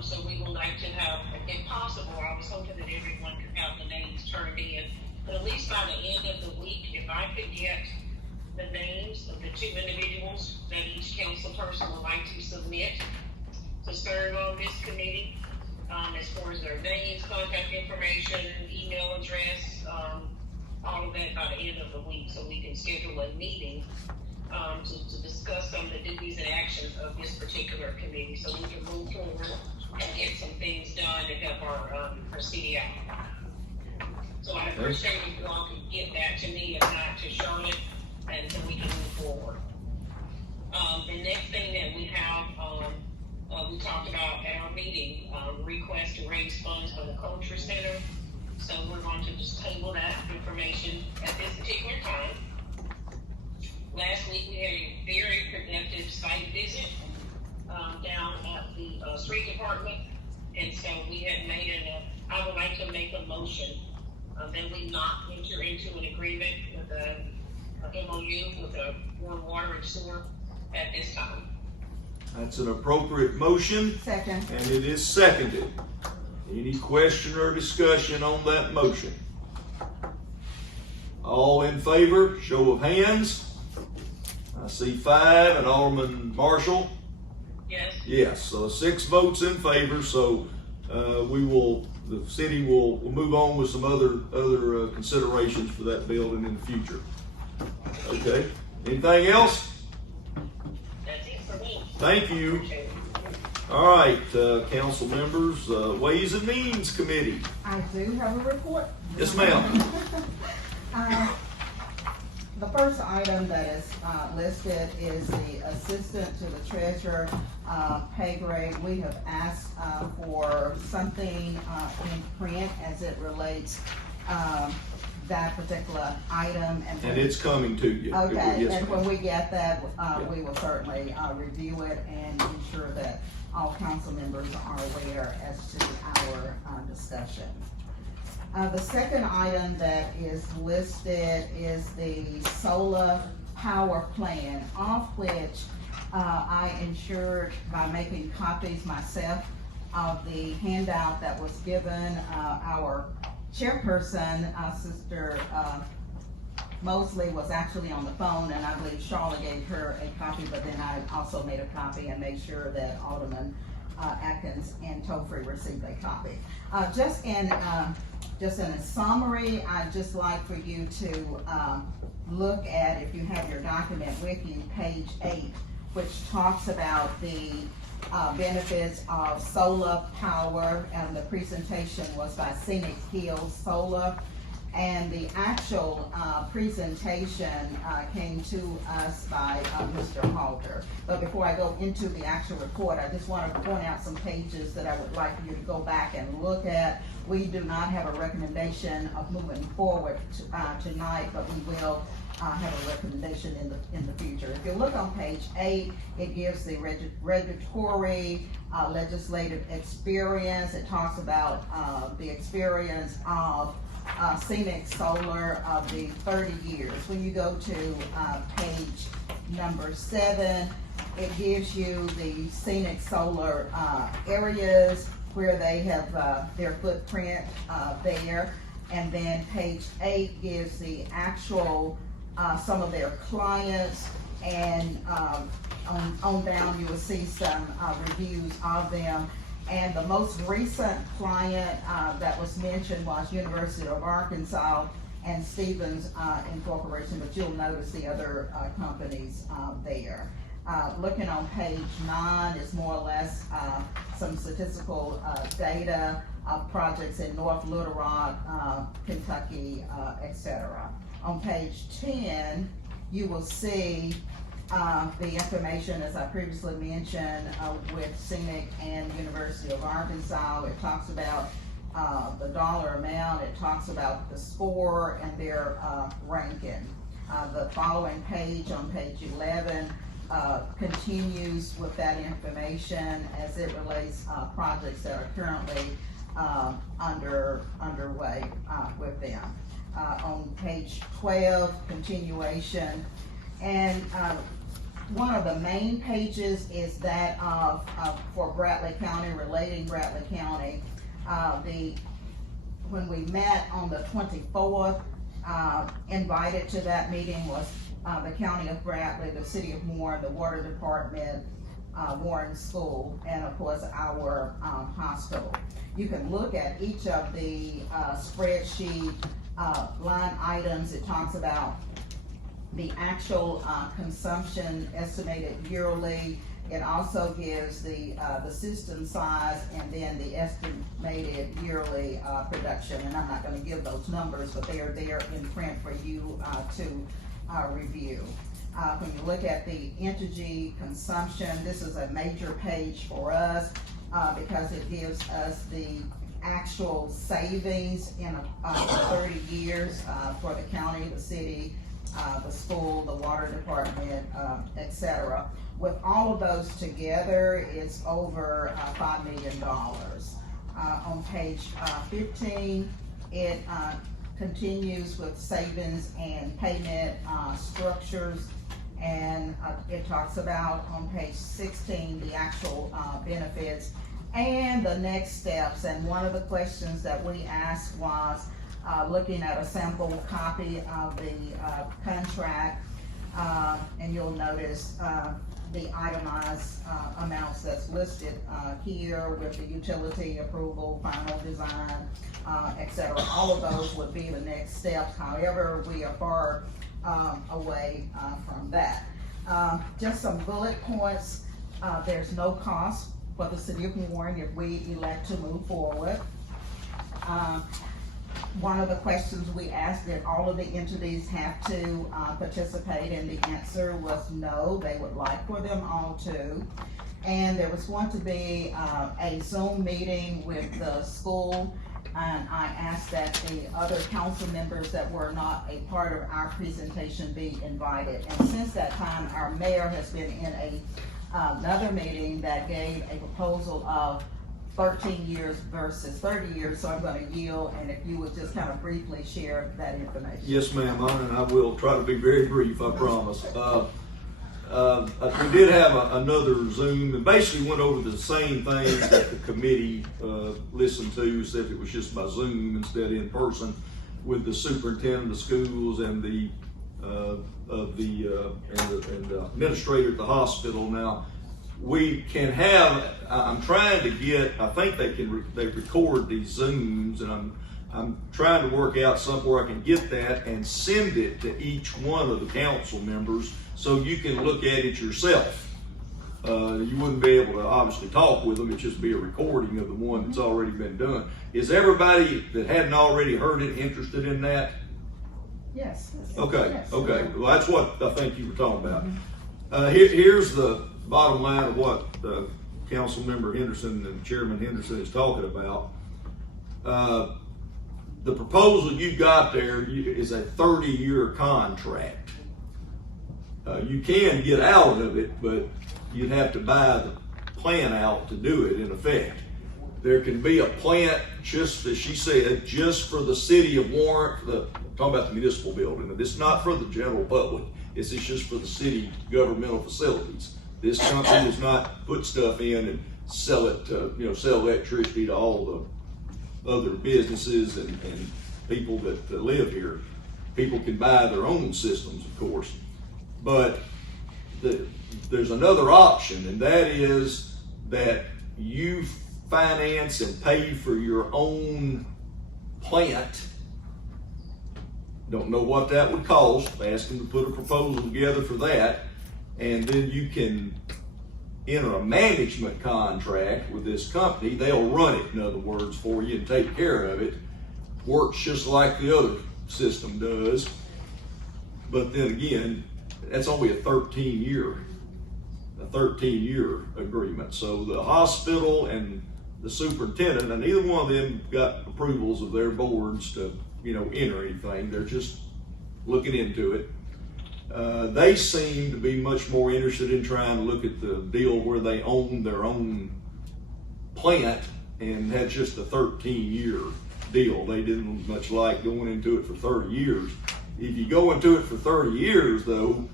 So we would like to have, if possible, I was hoping that everyone could have the names turned in, but at least by the end of the week, if I could get the names of the 2 individuals that each council person would like to submit to serve on this committee, as far as their names, contact information, email address, all of that by the end of the week, so we can schedule a meeting to discuss some of the duties and actions of this particular regular committee, so we can move forward and get some things done to help our city out. So I appreciate if you all could get that to me, if not to Charlotte, and so we can move forward. The next thing that we have, we talked about at our meeting, request to raise funds for the culture center. So we're going to just table that information at this particular time. Last week we had a very productive site visit down at the street department, and so we had made I would like to make a motion that we not enter into an agreement with a MOU with the Warren Water and Sewer at this time. That's an appropriate motion. Second. And it is seconded. Any question or discussion on that motion? All in favor, show of hands. I see 5, and Alderman Marshall? Yes. Yes, so 6 votes in favor, so the city will move on with some other considerations for that building in the future. Okay, anything else? That's it for me. Thank you. All right, council members, Ways and Means Committee. I do have a report. Yes, ma'am. The first item that is listed is the assistant to the treasurer pay grade. We have asked for something in print as it relates that particular item. And it's coming to you. Okay, Yes, and ma'am. when we get that, we will certainly review it and ensure that all council members are aware as to our discussion. The second item that is listed is the solar power plan, of which I ensured by making copies myself of the handout that was given. Our chairperson, Sister Mosley, was actually on the phone, and I believe Charlotte gave her a copy, but then I also made a copy and made sure that Alderman Atkins and Topher received a copy. Just in a summary, I'd just like for you to look at, if you have your document with you, page 8, which talks about the benefits of solar power, and the presentation was by Scenic Hills Solar. And the actual presentation came to us by Mr. Halter. But before I go into the actual report, I just want to point out some pages that I would like you to go back and look at. We do not have a recommendation of moving forward tonight, but we will have a recommendation in the future. If you look on page 8, it gives the regulatory legislative experience. It talks about the experience of Scenic Solar of the 30 years. When you go to page number 7, it gives you the Scenic Solar areas where they have their footprint there. And then page 8 gives the actual some of their clients, and on down you will see some reviews of them. And the most recent client that was mentioned was University of Arkansas and Stevens Incorporation, but you'll notice the other companies there. Looking on page 9 is more or less some statistical data of projects in North Little Rock, Kentucky, etc. On page 10, you will see the information, as I previously mentioned, with Scenic and University of Arkansas. It talks about the dollar amount, it talks about the score and their ranking. The following page, on page 11, continues with that information as it relates projects that are currently underway with them. On page 12, continuation, and one of the main pages is that of for Bradley County, relating Bradley County. When we met on the 24th, invited to that meeting was the County of Bradley, the City of Warren, the Water Department, Warren School, and of course our hospital. You can look at each of the spreadsheet line items. It talks about the actual consumption estimated yearly. It also gives the system size and then the estimated yearly, production, and I'm not gonna give those numbers, but they are there in print for you, to review. When you look at the energy consumption, this is a major page for us, because it gives us the actual savings in 30 years, for the county, the city, the school, the water department, et cetera. With all of those together, it's over $5 million. On page 15, it continues with savings and payment structures, and it talks about on page 16 the actual benefits and the next steps. And one of the questions that we asked was looking at a sample copy of the contract, and you'll notice the itemized amounts that's listed here with the utility approval, final design, et cetera. All of those would be the next steps. However, we are far away from that. Just some bullet points. There's no cost for the city of Warren if we elect to move forward. One of the questions we asked, did all of the entities have to participate, and the answer was no, they would like for them all to. And there was going to be a Zoom meeting with the school, and I asked that the other council members that were not a part of our presentation be invited. And since that time, our mayor has been in another meeting that gave a proposal of 13 years versus 30 years, so I'm gonna yield, and if you would just kind of briefly share that information. Yes, ma'am, and I will try to be very brief, I promise. We did have another Zoom, and basically went over the same things that the committee listened to, except it was just by Zoom instead of in person, with the superintendent of schools and the administrator at the hospital. Now, we can have, I'm trying to get, I think they record these Zooms, and I'm trying to work out somewhere I can get that and send it to each one of the council members so you can look at it yourself. You wouldn't be able to obviously talk with them, it'd just be a recording of the one that's already been done. Is everybody that hadn't already heard it interested in that? Yes. Okay, yes. okay, well, that's what I think you were talking about. Here's the bottom line of what Council Member Henderson and Chairman Henderson is talking about. The proposal you got there is a 30-year contract. You can get out of it, but you'd have to buy the plant out to do it in effect. There can be a plant, just as she said, just for the city of Warren, talking about the municipal building. This is not for the general public. This is just for the city governmental facilities. This company does not put stuff in and sell it to, sell electricity to all the other businesses and people that live here. People can buy their own systems, of course. But there's another option, and that is that you finance and pay for your own plant. Don't know what that would cost. Ask them to put a proposal together for that. And then you can enter a management contract with this company. They'll run it, in other words, for you and take care of it. Works just like the other system does. But then again, that's only a 13-year agreement. So the hospital and the superintendent, and neither one of them got approvals of their boards to, enter anything. They're just looking into it. They seem to be much more interested in trying to look at the deal where they own their own plant, and that's just a 13-year deal. They didn't much like going into it for 30 years. If you go into it for 30 years, though,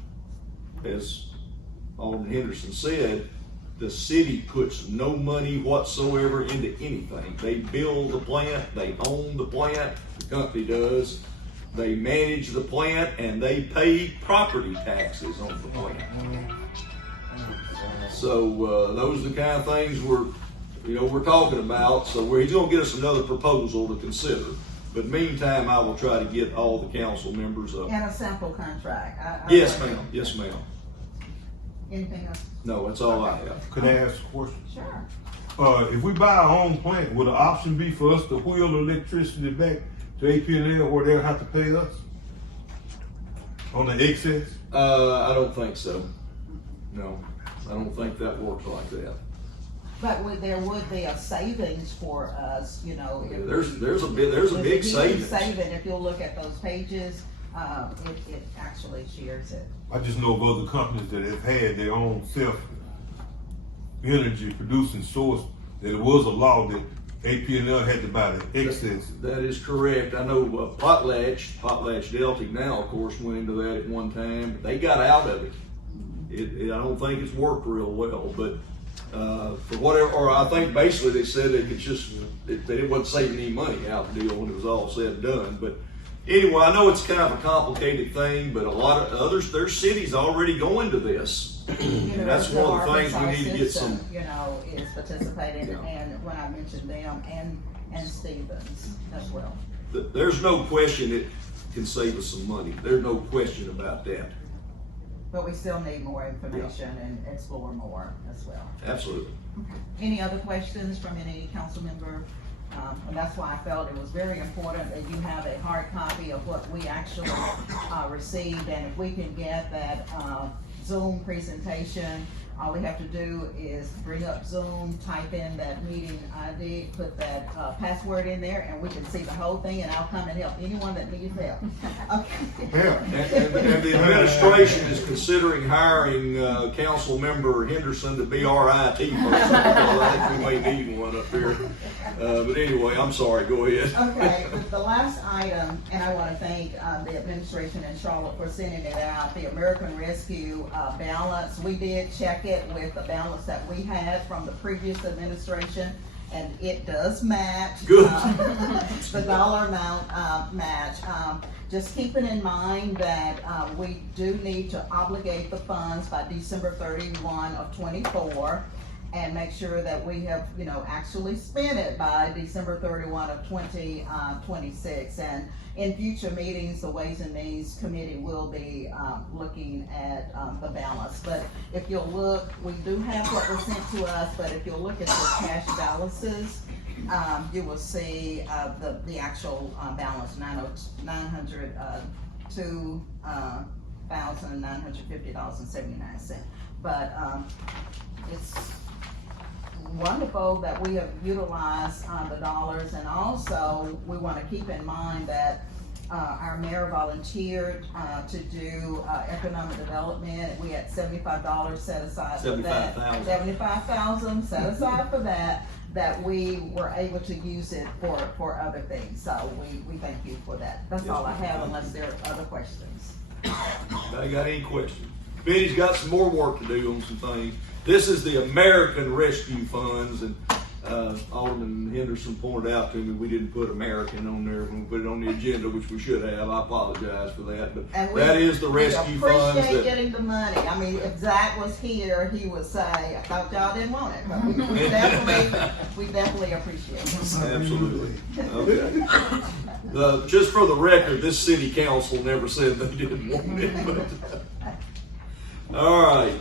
as Alderman Henderson said, the city puts no money whatsoever into anything. They build the plant, they own the plant, the company does. They manage the plant, and they pay property taxes on the plant. So those are the kind of things we're talking about. So he's going to get us another proposal to consider. But meantime, I will try to get all the council members up. And a sample contract. Yes, ma'am. Yes, ma'am. Anything else? No, that's all I have. Could I ask a question? Sure. If we buy our own plant, would the option be for us to wheel the electricity back to APNL or they'll have to pay us on the excess? I don't think so. No, I don't think that works like that. But there would be a savings for us, you know. if- There's a big huge savings. saving, if you'll look at those pages, it actually shares it. I just know of other companies that have had their own energy producing source, that it was a law that APNL had to buy the excess. That is correct. I know Potlatch Deltic now, of course, went into that at one time, but they got out of it. I don't think it's worked real well, but for whatever, or I think basically they said they could just, that it wasn't saving any money out the deal when it was all said and done. But anyway, I know it's kind of a complicated thing, but a lot of others, there's cities already going to this. And that's one of the things we need to get some. You know, is participating, Yeah. and when I mentioned them, and Stevens as well. There's no question it can save us some money. There's no question about that. But we still need more information and explore more as well. Absolutely. Any other questions from any council member? And that's why I felt it was very important that you have a hard copy of what we actually received, and if we can get that Zoom presentation, all we have to do is bring up Zoom, type in that meeting ID, put that password in there, and we can see the whole thing, and I'll come and help anyone that needs help. Okay. And the administration is considering hiring Council Member Henderson to be our IT person, because I think we may need one up here. But anyway, I'm sorry, go ahead. Okay, the last item, and I want to thank the administration in Charlotte for sending it out, the American Rescue balance. We did check it with the balance that we had from the previous administration, and it does match. Good. The dollar amount match. Just keeping in mind that we do need to obligate the funds by December 31 of 24. And make sure that we have, you know, actually spent it by December 31 of 2026. And in future meetings, the Ways and Means Committee will be looking at the balance. But if you'll look, we do have what was sent to us, but if you'll look at the cash balances, you will see the actual balance, $902,950.79. But it's wonderful that we have utilized the dollars, and also we want to keep in mind that our mayor volunteered to do economic development. We had $75 set aside for that. $75,000 set aside for that we were able to use it for other things. So we thank you for that. That's all I have, unless there are other questions. I got any questions? Benny's got some more work to do on some things. This is the American Rescue Funds, and Alderman Henderson pointed out to me we didn't put American on there when we put it on the agenda, which we should have. I apologize for that, but that is the rescue funds. We appreciate that, getting the money. I mean, if Zach was here, he would say, I thought y'all didn't want it, but we definitely appreciate it. Absolutely. Okay. Just for the record, this city council never said they didn't want it. But, all right,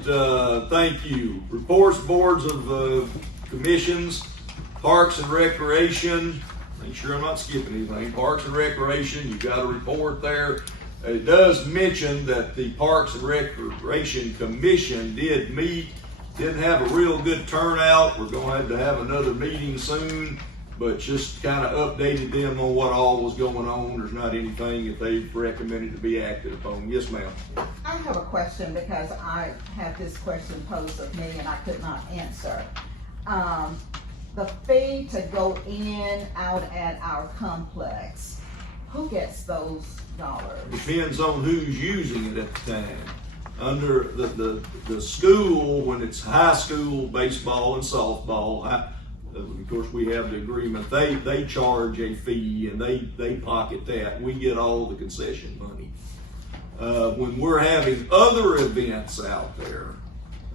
thank you. Reports, boards of commissions, Parks and Recreation. Make sure I'm not skipping anything. Parks and Recreation, you've got a report there. It does mention that the Parks and Recreation Commission did meet, didn't have a real good turnout. We're going to have another meeting soon, but just kind of updated them on what all was going on. There's not anything that they've recommended to be acted upon. Yes, ma'am. I have a question, because I had this question posed of me and I could not answer. The fee to go in, out at our complex, who gets those dollars? Depends on who's using it at the time. Under the school, when it's high school baseball and softball, of course we have the agreement, they charge a fee and they pocket that. We get all the concession money. When we're having other events out there,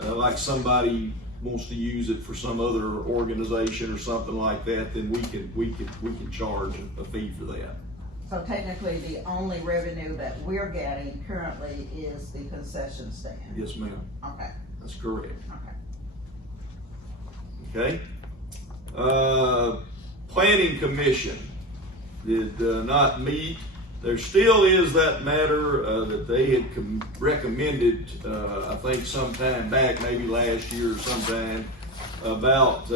like somebody wants to use it for some other organization or something like that, then we can charge a fee for that. So technically, the only revenue that we're getting currently is the concession stand? Yes, ma'am. Okay, That's correct. Okay. Okay. Planning Commission did not meet. There still is that matter that they had recommended, I think sometime back, maybe last year or sometime, about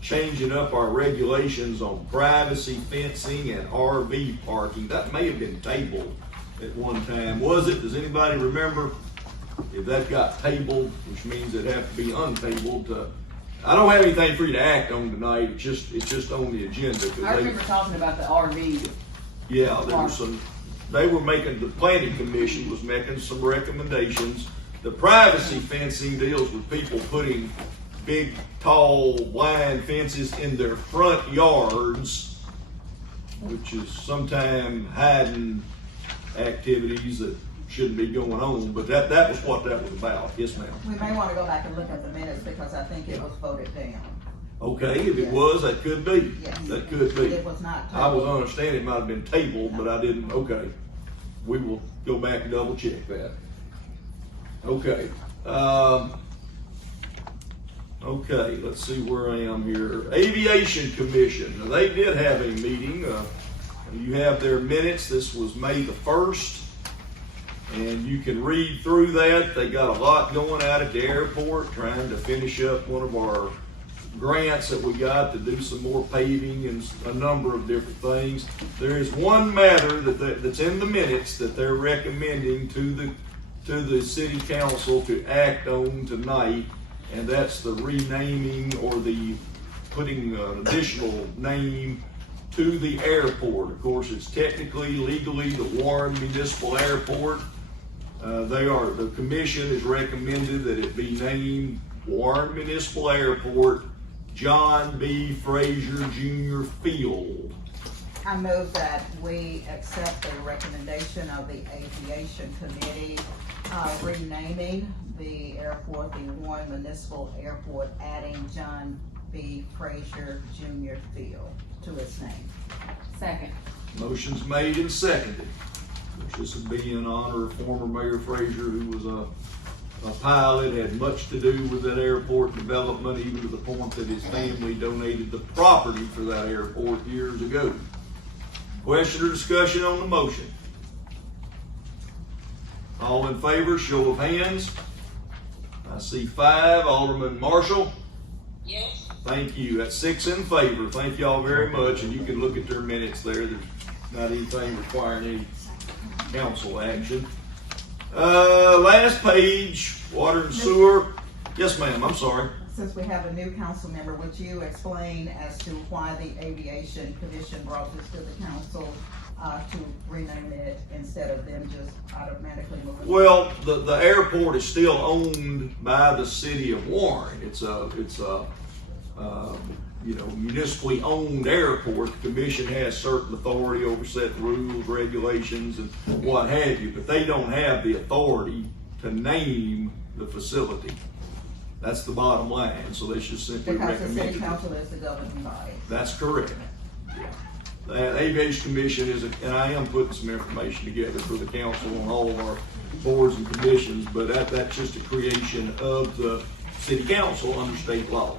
changing up our regulations on privacy fencing and RV parking. That may have been tabled at one time. Was it? Does anybody remember if that got tabled, which means it'd have to be untabled? I don't have anything for you to act on tonight. It's just on the agenda. I remember talking about the RV. Yeah, there were some, they were making, the planning commission was making some recommendations. The privacy fencing deals with people putting big, tall, blind fences in their front yards, which is sometimes hiding activities that shouldn't be going on, but that was what that was about. Yes, ma'am. We may want to go back and look at the minutes because I think it was voted down. Okay, if it was, that could be. Yes. That could be. It was not I was tabled. understanding it might have been tabled, but I didn't, okay. We will go back and double check that. Okay. Okay, let's see where I am here. Aviation Commission, now, they did have a meeting. You have their minutes. This was May the 1st. And you can read through that. They got a lot going out at the airport, trying to finish up one of our grants that we got to do some more paving and a number of different things. There is one matter that's in the minutes that they're recommending to the city council to act on tonight, and that's the renaming or the putting an additional name to the airport. Of course, it's technically, legally the Warren Municipal Airport. The commission has recommended that it be named Warren Municipal Airport, John B. Frazier Jr. Field. I move that we accept the recommendation of the Aviation Committee, renaming the airport the Warren Municipal Airport, adding John B. Frazier Jr. Field to its name. Second. Motion's made and seconded. This would be in honor of former Mayor Frazier, who was a pilot, had much to do with that airport development, even to the point that his family donated the property for that airport years ago. Question or discussion on the motion? All in favor, show of hands. I see 5. Alderman Marshall? Yes. Thank you. That's 6 in favor. Thank y'all very much, and you can look at their minutes there. There's not anything requiring any council action. Last page, water and sewer. Yes, ma'am, I'm sorry. Since we have a new council member, would you explain as to why the Aviation Commission brought this to the council to rename it instead of them just automatically moving? Well, the airport is still owned by the city of Warren. It's a municipally owned airport. The commission has certain authority over set rules, regulations, and what have you, but they don't have the authority to name the facility. That's the bottom line. So they should simply Because the recommend city it. council is the governing body. That's correct. The Aviation Commission and I am putting some information together for the council on all of our boards and commissions, but that's just a creation of the city council under state law.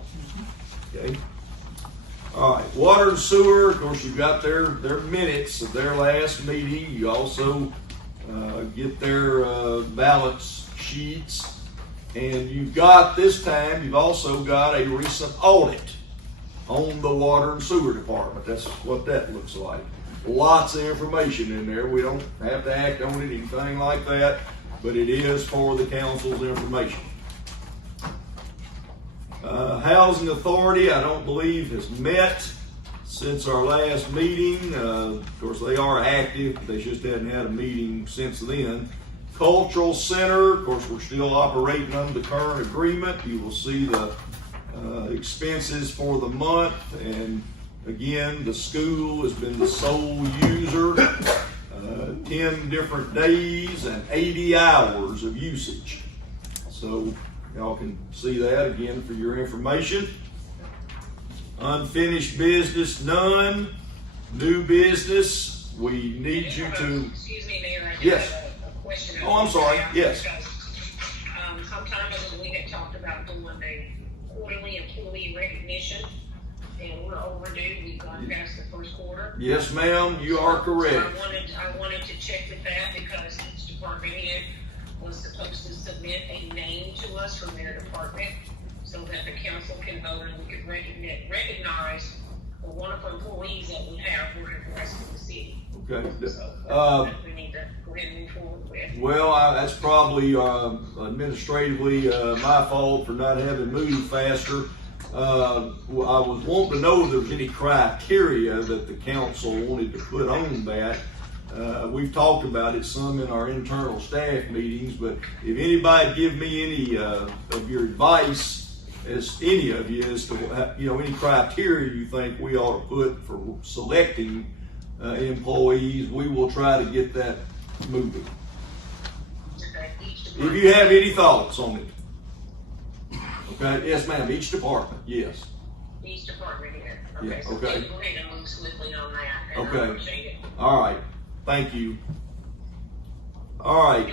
Okay. All right, water and sewer, of course, you've got their minutes of their last meeting. You also get their balance sheets. And you've also got a recent audit on the water and sewer department. That's what that looks like. Lots of information in there. We don't have to act on it, anything like that, but it is for the council's information. Housing Authority, I don't believe has met since our last meeting. Of course, they are active. They just hadn't had a meeting since then. Cultural Center, of course, we're still operating under the current agreement. You will see the expenses for the month. And again, the school has been the sole user, 10 different days and 80 hours of usage. So y'all can see that again for your information. Unfinished business, none. New business, we need you to. Excuse me, Mayor. I Yes. have a question. Oh, I'm sorry. Yes. Some time ago, we had employee recognition, and we're overdue. We've gone past the first quarter. Yes, ma'am, you are correct. So I wanted to check with that because each department head was supposed to submit a name to us from their department so that the council can vote and we could recognize the wonderful employees that we have working for the rest of the city. Okay. So we need to go ahead and move forward with. Well, that's probably administratively my fault for not having moved faster. I was wanting to know if there was any criteria that the council wanted to put on that. We've talked about it some in our internal staff meetings, but if anybody give me any of your advice, as any of you, as to any criteria you think we ought to put for selecting employees, we will try to get that moving. Okay, If you have any thoughts on it. Okay, yes ma'am, each department, yes. Each department here. Yeah, Okay, so okay. we'll go ahead and move swiftly on that. And I Okay. appreciate it. All right, thank you. All right,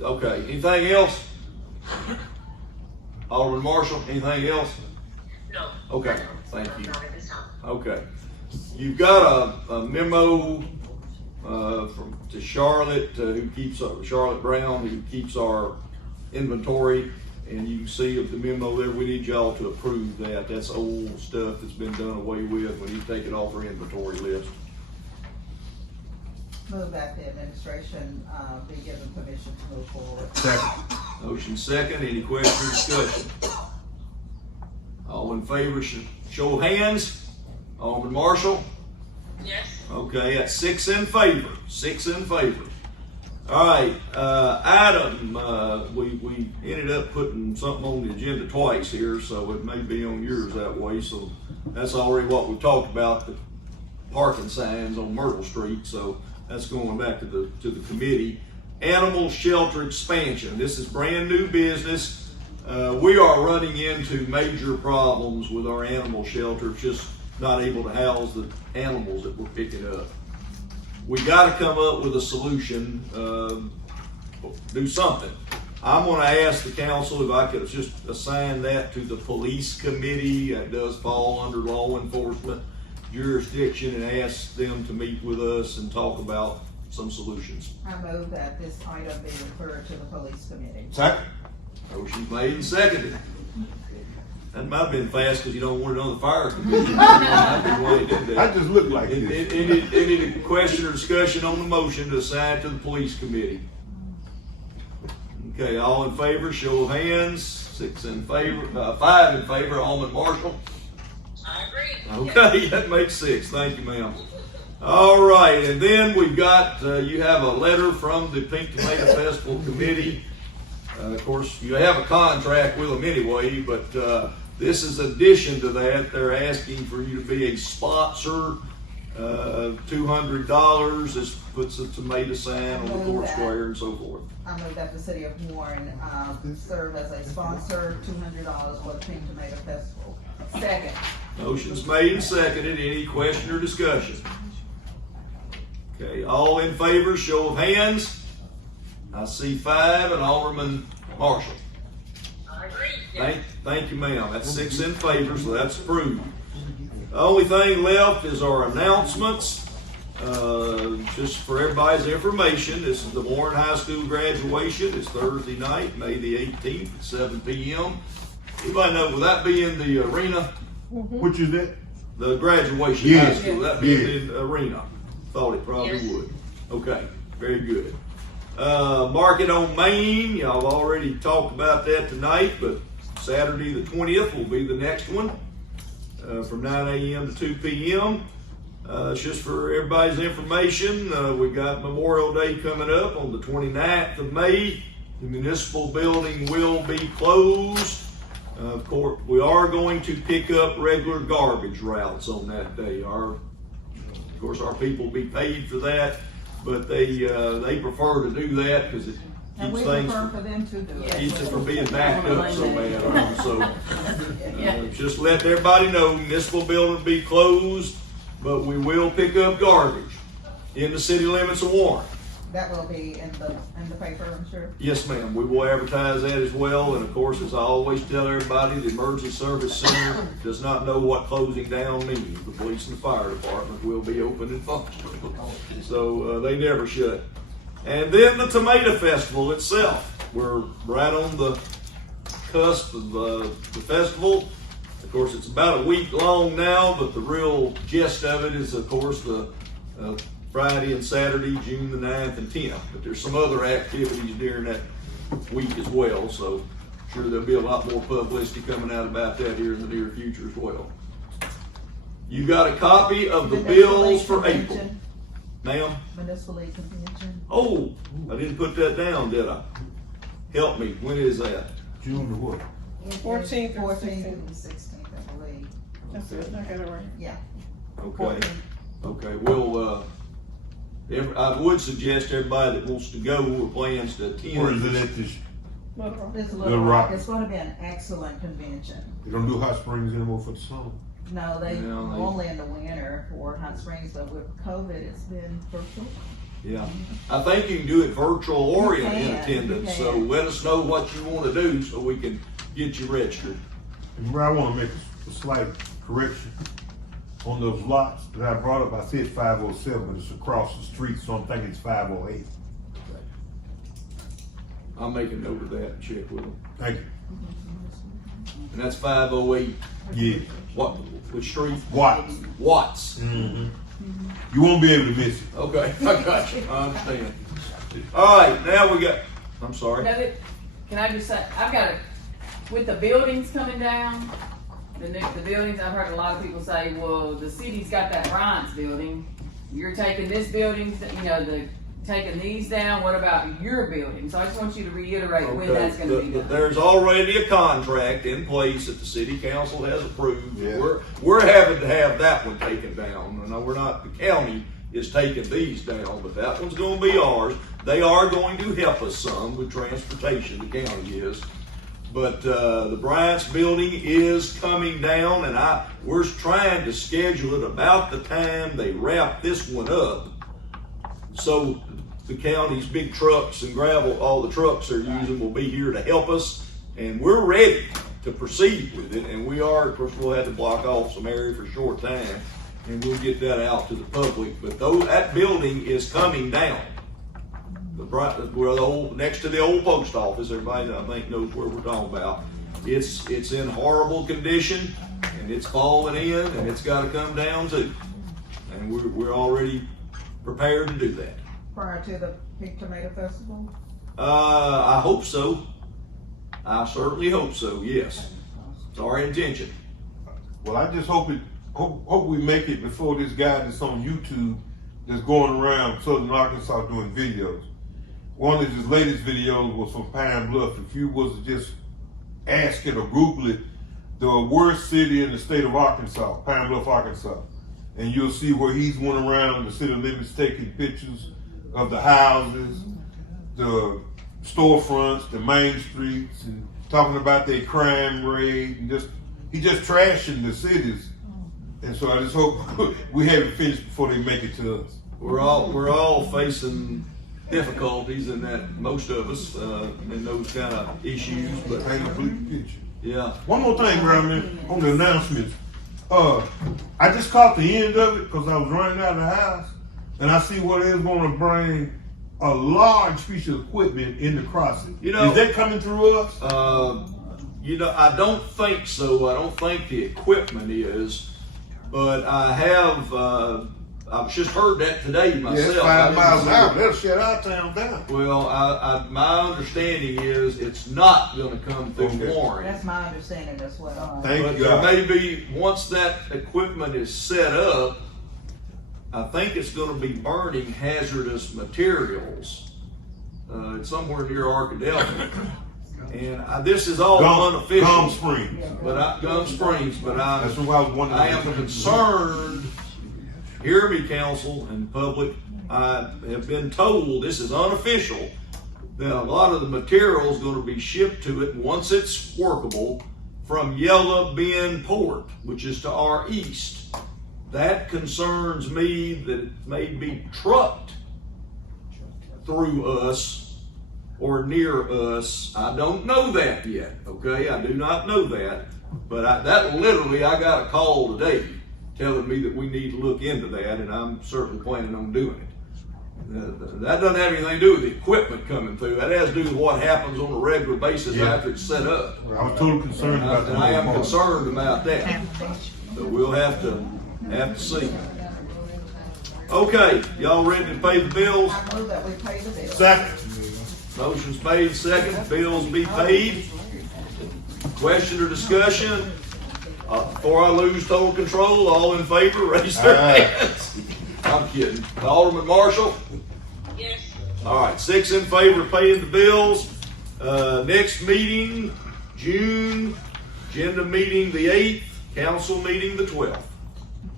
okay, anything else? Alderman Marshall, anything else? No. Okay, thank you. Not at this time. Okay. You've got a memo to Charlotte, Charlotte Brown, who keeps our inventory, and you can see of the memo there, we need y'all to approve that. That's old stuff that's been done away with. We need to take it off our inventory list. Move that the administration, be given permission to move forward. Second. Motion second, any question or discussion? All in favor, show of hands. Alderman Marshall? Yes. Okay, that's 6 in favor, 6 in favor. All right, Adam, we ended up putting something on the agenda twice here, so it may be on yours that way, so that's already what we talked about, the parking signs on Myrtle Street, so that's going back to the committee. Animal shelter expansion, this is brand new business. We are running into major problems with our animal shelter, just not able to house the animals that we're picking up. We gotta come up with a solution, do something. I'm gonna ask the council if I could just assign that to the police committee, that does fall under law enforcement jurisdiction, and ask them to meet with us and talk about some solutions. I move that this item be referred to the police committee. Second. Motion's made and seconded. That might have been fast because you don't want it on the fire committee. I'd be why you did that. I just look like this. Any question or discussion on the motion to assign to the police committee? Okay, all in favor, show of hands. 6 in favor, 5 in favor. Alderman Marshall? I agree. Okay, that makes 6. Thank you, ma'am. All right, and then we've got, you have a letter from the Pink Tomato Festival Committee. Of course, you have a contract with them anyway, but this is addition to that. They're asking for you to be a sponsor. $200. This puts a tomato sign on the court square and so forth. I move that the city of Warren, serve as a sponsor, $200 for the Pink Tomato Festival. Second. Motion's made and seconded. Any question or discussion? Okay, all in favor, show of hands. I see 5, and Alderman Marshall. I agree. Thank you, ma'am. That's 6 in favor, so that's approved. The only thing left is our announcements. Just for everybody's information, this is the Warren High School graduation. It's Thursday night, May the 18th at 7 p.m. Anybody know, will that be in the arena? Which is that? The graduation high school, will that be in the arena? Thought it probably would. Okay, very good. Market on Main, y'all already talked about that tonight, but Saturday the 20th will be the next one, from 9 a.m. to 2 p.m. It's just for everybody's information, we got Memorial Day coming up on the 29th of May. The municipal building will be closed. Of course, we are going to pick up regular garbage routes on that day. Of course, our people will be paid for that, but they prefer to do that because it And keeps we things prefer for them to do it. keeps it from being backed up so bad. So just let everybody know, municipal building will be closed, but we will pick up garbage in the city limits of Warren. That will be in the paper, I'm sure. Yes, ma'am. We will advertise that as well. And of course, as I always tell everybody, the Emergency Service Center does not know what closing down means. The police and the fire department will be open and functional. So they never shut. And then the Tomato Festival itself. We're right on the cusp of the festival. Of course, it's about a week long now, but the real gist of it is, of course, the Friday and Saturday, June the 9th and 10th. But there's some other activities during that week as well, so I'm sure there'll be a lot more publicity coming out about that here in the near future as well. You got a copy of the bills for April. Ma'am? Municipal League Convention. Oh, I didn't put that down, did I? Help me, when is that? June the what? 14th or 14th and 16th, I believe. That's it, I got it right. Yeah. Okay, okay, well, I would suggest everybody that wants to go or plans to attend. Where is it at this? It's Little Rock. It's gonna be an excellent convention. They don't do hot springs anymore for the summer. No, they Yeah, only in the winter for Hot Springs, but with COVID, it's been virtual. Yeah, I think you can do it virtual or You in can, attendance, you so can. let us know what you wanna do so we can get you registered. Remember, I wanna make a slight correction. On those lots that I brought up, I said 507, but it's across the street, so I'm thinking it's 508. I'll make a note of that and check with them. Thank you. And that's 508, Yeah. what, which street? Watts. Watts. Mm-hmm. You won't be able to miss it. Okay, I got you, I understand. All right, now we got, I'm sorry. No, can I just say, I've got it, with the buildings coming down, the buildings, I've heard a lot of people say, well, the city's got that Bryant's building. You're taking this building, taking these down, what about your building? So I just want you to reiterate when that's gonna be done. There's already a contract in place that the city council has approved. Yeah. We're having to have that one taken down. No, we're not, the county is taking these down, but that one's gonna be ours. They are going to help us some with transportation, the county is. But the Bryant's building is coming down, and we're trying to schedule it about the time they wrap this one up. So the county's big trucks and gravel, all the trucks they're using will be here to help us, and we're ready to proceed with it. And we are, of course, we'll have to block off some area for a short time, and we'll get that out to the public. But that building is coming down. We're next to the old post office. Everybody, I think, knows where we're talking about. It's in horrible condition, and it's falling in, and it's got to come down too. And we're already prepared to do that. Prior to the Pink Tomato Festival? I hope so. I certainly hope so. Yes, it's our intention. Well, I just hope we make it before this guy that's on YouTube that's going around Southern Arkansas doing videos. One of his latest videos was from Pine Bluff. If you was to just ask it or Google it, the worst city in the state of Arkansas, Pine Bluff, Arkansas, and you'll see where he's went around the city limits taking pictures of the houses, the storefronts, the main streets, and talking about their crime rate, and he just trashing the cities. And so I just hope we have it finished before they make it to us. We're all facing difficulties in that, most of us, in those kind of issues, but Paint a complete picture. yeah. One more thing, Grandman, on the announcements. I just caught the end of it because I was running out of the house, and I see where they're going to bring a large piece of equipment in the crossing. You know, is that coming through us? I don't think so. I don't think the equipment is, but I've just heard that today myself. Yeah, 5 miles an hour. They'll shut our town down. Well, my understanding is it's not going to come through Warren. That's my understanding as well. Thank But you. there may be, once that equipment is set up, I think it's going to be burning hazardous materials. It's somewhere near Arkadelphia. And this is all unofficial. Gum Springs. Gum Springs, but That's what I was wondering. I am concerned. Hear me, council and public. I have been told, this is unofficial, that a lot of the material is going to be shipped to it once it's workable from Yellow Bend Port, which is to our east. That concerns me that it may be trucked through us or near us. I don't know that yet, okay? I do not know that. But I got a call today telling me that we need to look into that, and I'm certainly planning on doing it. That doesn't have anything to do with the equipment coming through. That has to do with what happens on a regular basis after it's set up. I was totally concerned about that. And I am concerned about that. So we'll have to see. Okay, y'all ready to pay the bills? I move that we pay the bill. Second. Motion's made, second, bills be paid. Question or discussion? Before I lose total control, all in favor, raise their hands. I'm kidding. Alderman Marshall? Yes. All right, 6 in favor of paying the bills. Next meeting, June, agenda meeting the 8th, council meeting the 12th.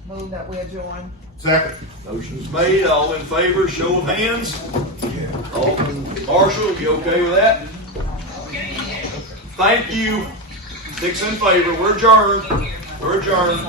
Move that we adjourn. Second. Motion's made, all in favor, show of hands. Alderman Marshall, you okay with that? Thank you. 6 in favor, we're adjourned. We're adjourned.